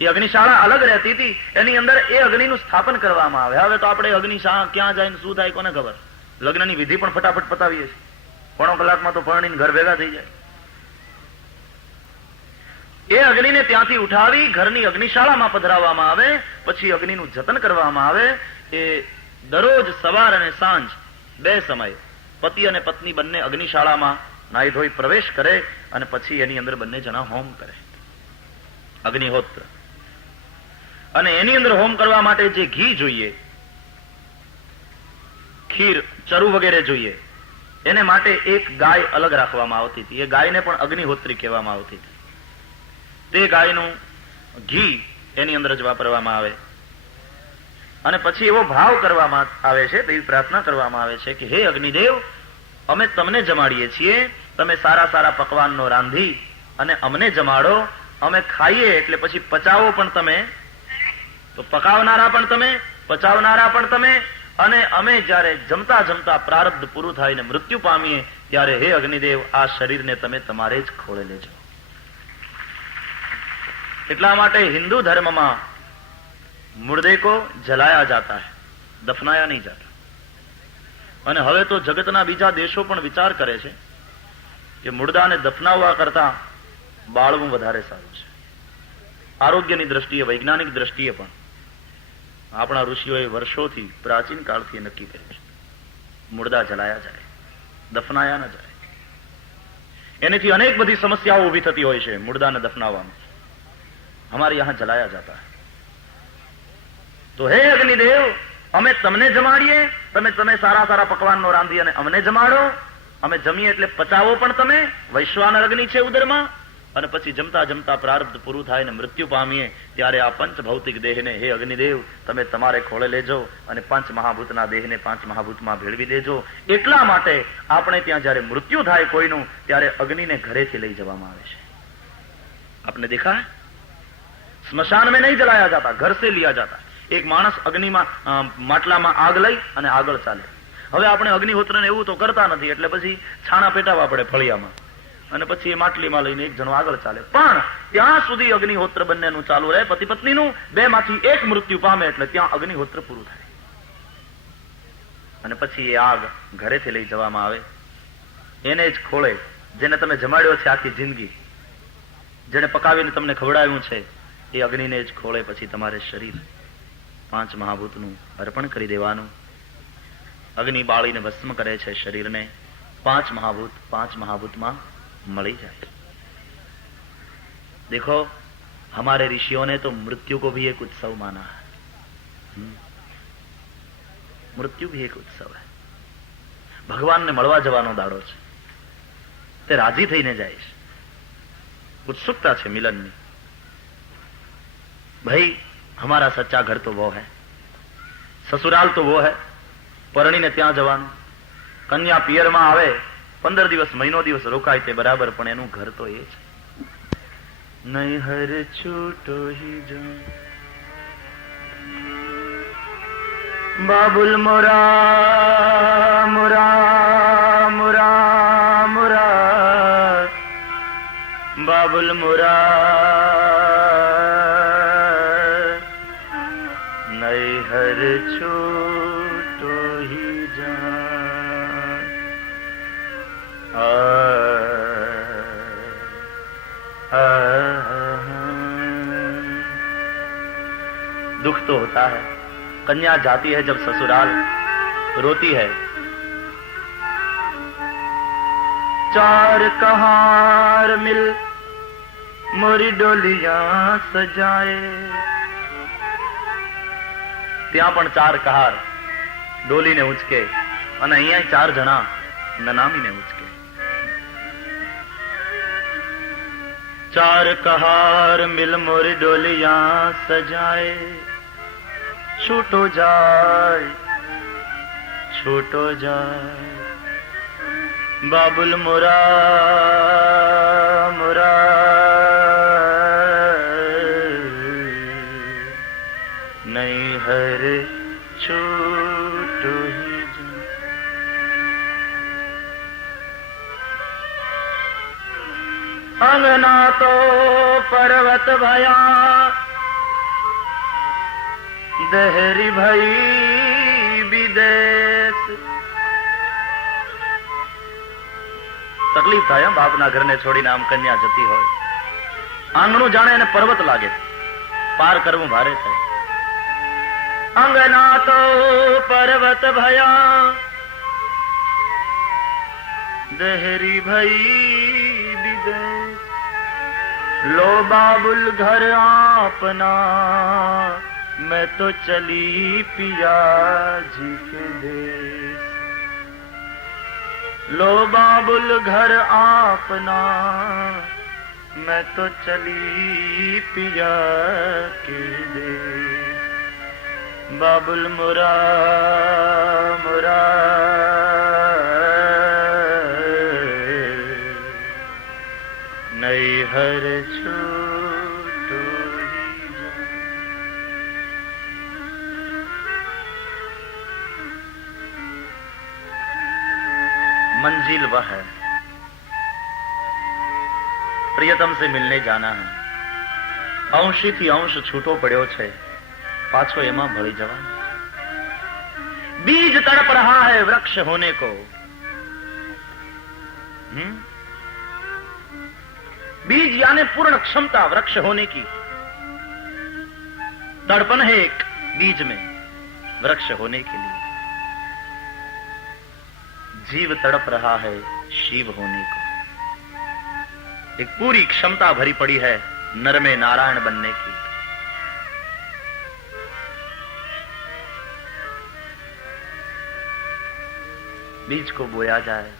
એ અગ્નિશાળા અલગ રહેતી હતી. એની અંદર એ અગ્નિનું સ્થાપન કરવામાં આવે. હવે તો આપણે અગ્નિશાળા ક્યાં જાય ને શું થાય કોને ખબર? લગ્નની વિધિ પણ ફટાફટ પતાવીએ છીએ. 1.5 કલાકમાં તો પરણીને ઘર ભેગા થઈ જાય. એ અગ્નિને ત્યાંથી ઉઠાવી ઘરની અગ્નિશાળામાં પધરાવવામાં આવે. પછી અગ્નિનું જતન કરવામાં આવે. એ દરરોજ સવાર અને સાંજ 2 સમય પતિ અને પત્ની બંને અગ્નિશાળામાં નાહી ધોઈ પ્રવેશ કરે, અને પછી એની અંદર બંને જણા હોમ કરે, અગ્નિહોત્ર. અને એની અંદર હોમ કરવા માટે જે ઘી જોઈએ, ખીર, ચરુ વગેરે જોઈએ, એને માટે એક ગાય અલગ રાખવામાં આવતી હતી. એ ગાયને પણ અગ્નિહોત્રી કહેવામાં આવતી હતી. તે ગાયનું ઘી એની અંદર જ વાપરવામાં આવે. અને પછી એવો ભાવ કરવામાં આવે છે, એવી પ્રાર્થના કરવામાં આવે છે કે હે અગ્નિદેવ, અમે તમને જમાડીએ છીએ, તમે સારા સારા પકવાનનો રાંધી અને અમને જમાડો. અમે ખાઈએ એટલે પછી પચાવો પણ તમે, તો પકાવનારા પણ તમે, પચાવનારા પણ તમે. અને અમે જયારે જમતા જમતા પ્રારબ્ધ પૂરું થાય ને મૃત્યુ પામીએ, ત્યારે હે અગ્નિદેવ, આ શરીરને તમે તમારે જ ખોળે લેજો. એટલા માટે હિન્દુ ધર્મમાં મુર્દે કો જલાયા જાતા હૈ, દફનાયા નહીં જાતા. અને હવે તો જગતના બીજા દેશો પણ વિચાર કરે છે કે મુર્દાને દફનાવવા કરતા બાળવું વધારે સારું છે. આરોગ્યની દ્રષ્ટિએ, વૈજ્ઞાનિક દ્રષ્ટિએ પણ આપણા ઋષિઓએ વર્ષોથી પ્રાચીન કાળથી નક્કી કર્યું છે, મુર્દા જલાયા જાય, દફનાયા ન જાય. એનેથી અનેક બધી સમસ્યાઓ ઊભી થતી હોય છે. મુર્દાને દફનાવવામાં હમારે યહાં જલાયા જાતા. તો હે અગ્નિદેવ, અમે તમને જમાડીએ, તમે સારા સારા પકવાનનો રાંધી અને અમને જમાડો. અમે જમીએ એટલે પચાવો પણ તમે. વૈશ્વાનર અગ્નિ છે ઉદરમાં, અને પછી જમતા જમતા પ્રારબ્ધ પૂરું થાય ને મૃત્યુ પામીએ ત્યારે આ પંચ ભૌતિક દેહને હે અગ્નિદેવ તમે તમારે ખોળે લેજો અને પંચ મહાભૂતના દેહને પાંચ મહાભૂતમાં ભેળવી દેજો. એટલા માટે આપણે ત્યાં જયારે મૃત્યુ થાય કોઈનું, ત્યારે અગ્નિને ઘરેથી લઈ જવામાં આવે છે. આપને દેખા, સ્મશાન में नहीं जलाया जाता, घर से लिया जाता. એક માણસ અગ્નિમાં માટલામાં આગ લઈ અને આગળ ચાલે. હવે આપણે અગ્નિહોત્રને એવું તો કરતા નથી, એટલે પછી છાણા પેટાવા પડે ફળિયામાં, અને પછી એ માટલીમાં લઈને એક જણો આગળ ચાલે. પણ ત્યાં સુધી અગ્નિહોત્ર બંનેનું ચાલુ રહે, પતિ પત્નીનું. બે માંથી એક મૃત્યુ પામે એટલે ત્યાં અગ્નિહોત્ર પૂરું થાય. અને પછી એ આગ ઘરેથી લઈ જવામાં આવે. એને જ ખોળે, જેને તમે જમાડ્યો છે આખી જિંદગી, જેને પકાવીને તમને ખવડાવ્યું છે, એ અગ્નિને જ ખોળે. પછી તમારે શરીર પાંચ મહાભૂતનું અર્પણ કરી દેવાનું. અગ્નિ બાળીને ભસ્મ કરે છે શરીરને. પાંચ મહાભૂતમાં મળી જાય. देखो हमारे ऋषियों ने तो मृत्यु को भी एक उत्सव माना है. मृत्यु भी एक उत्सव है. ભગવાનને મળવા જવાનો દાડો છે, તે રાજી થઈને જાય છે. उत्सुकता છે મિલનની. भाई हमारा सच्चा घर तो वो है, ससुराल तो वो है. પરણીને ત્યાં જવાનું. કન્યા પિયરમાં આવે, 15 દિવસ મહિનો દિવસ રોકાય તે બરાબર, પણ એનું ઘર તો એ છે. નૈહર છૂટો હી જા બાબુલ મોરા મોરા મોરા મોરા બાબુલ મોરા નૈહર છૂટો હી જા. दुख तो होता है. कन्या जाती है जब ससुराल, रोती है. चार कहार मिल मोरी डोलियां सजाए. ત્યાં પણ ચાર કહાર ડોલીને ઉંચકે, અને અહીંયા ચાર જણા નનામીને ઉંચકે. चार कहार मिल मोरी डोलियां सजाए. छूटो जाए छूटो जाए बाबुल मोरा मोरा नैहर छूटो ही जाए. अंगना तो पर्वत भया दहरी भई विदेश. તકલીફ થાય બાપના ઘરને છોડીને આમ કન્યા જતી હોય. આંગણું જાણે એને પર્વત લાગે, પાર કરવું ભારે થાય. અંગના તો પર્વત ભયા દહરી ભઈ વિદેશ. लो बाबुल घर आपना मैं तो चली पिया जी के देश. लो बाबुल घर आपना मैं तो चली पिया के देश. बाबुल मुरा मुरा नैहर छूटो ही जाए. मंजिल वह है, प्रियतम से मिलने जाना है. अंशी થી અંશ છૂટો પડ્યો છે, પાછો એમાં ભળી જવાનો. बीज तड़प रहा है वृक्ष होने को. बीज यानी पूर्ण क्षमता वृक्ष होने की. तड़पन है एक, बीज में वृक्ष होने के लिए। जीव तड़प रहा है शिव होने को, एक पूरी क्षमता भरी पड़ी है नर में नारायण बनने की। बीज को बोया जाए,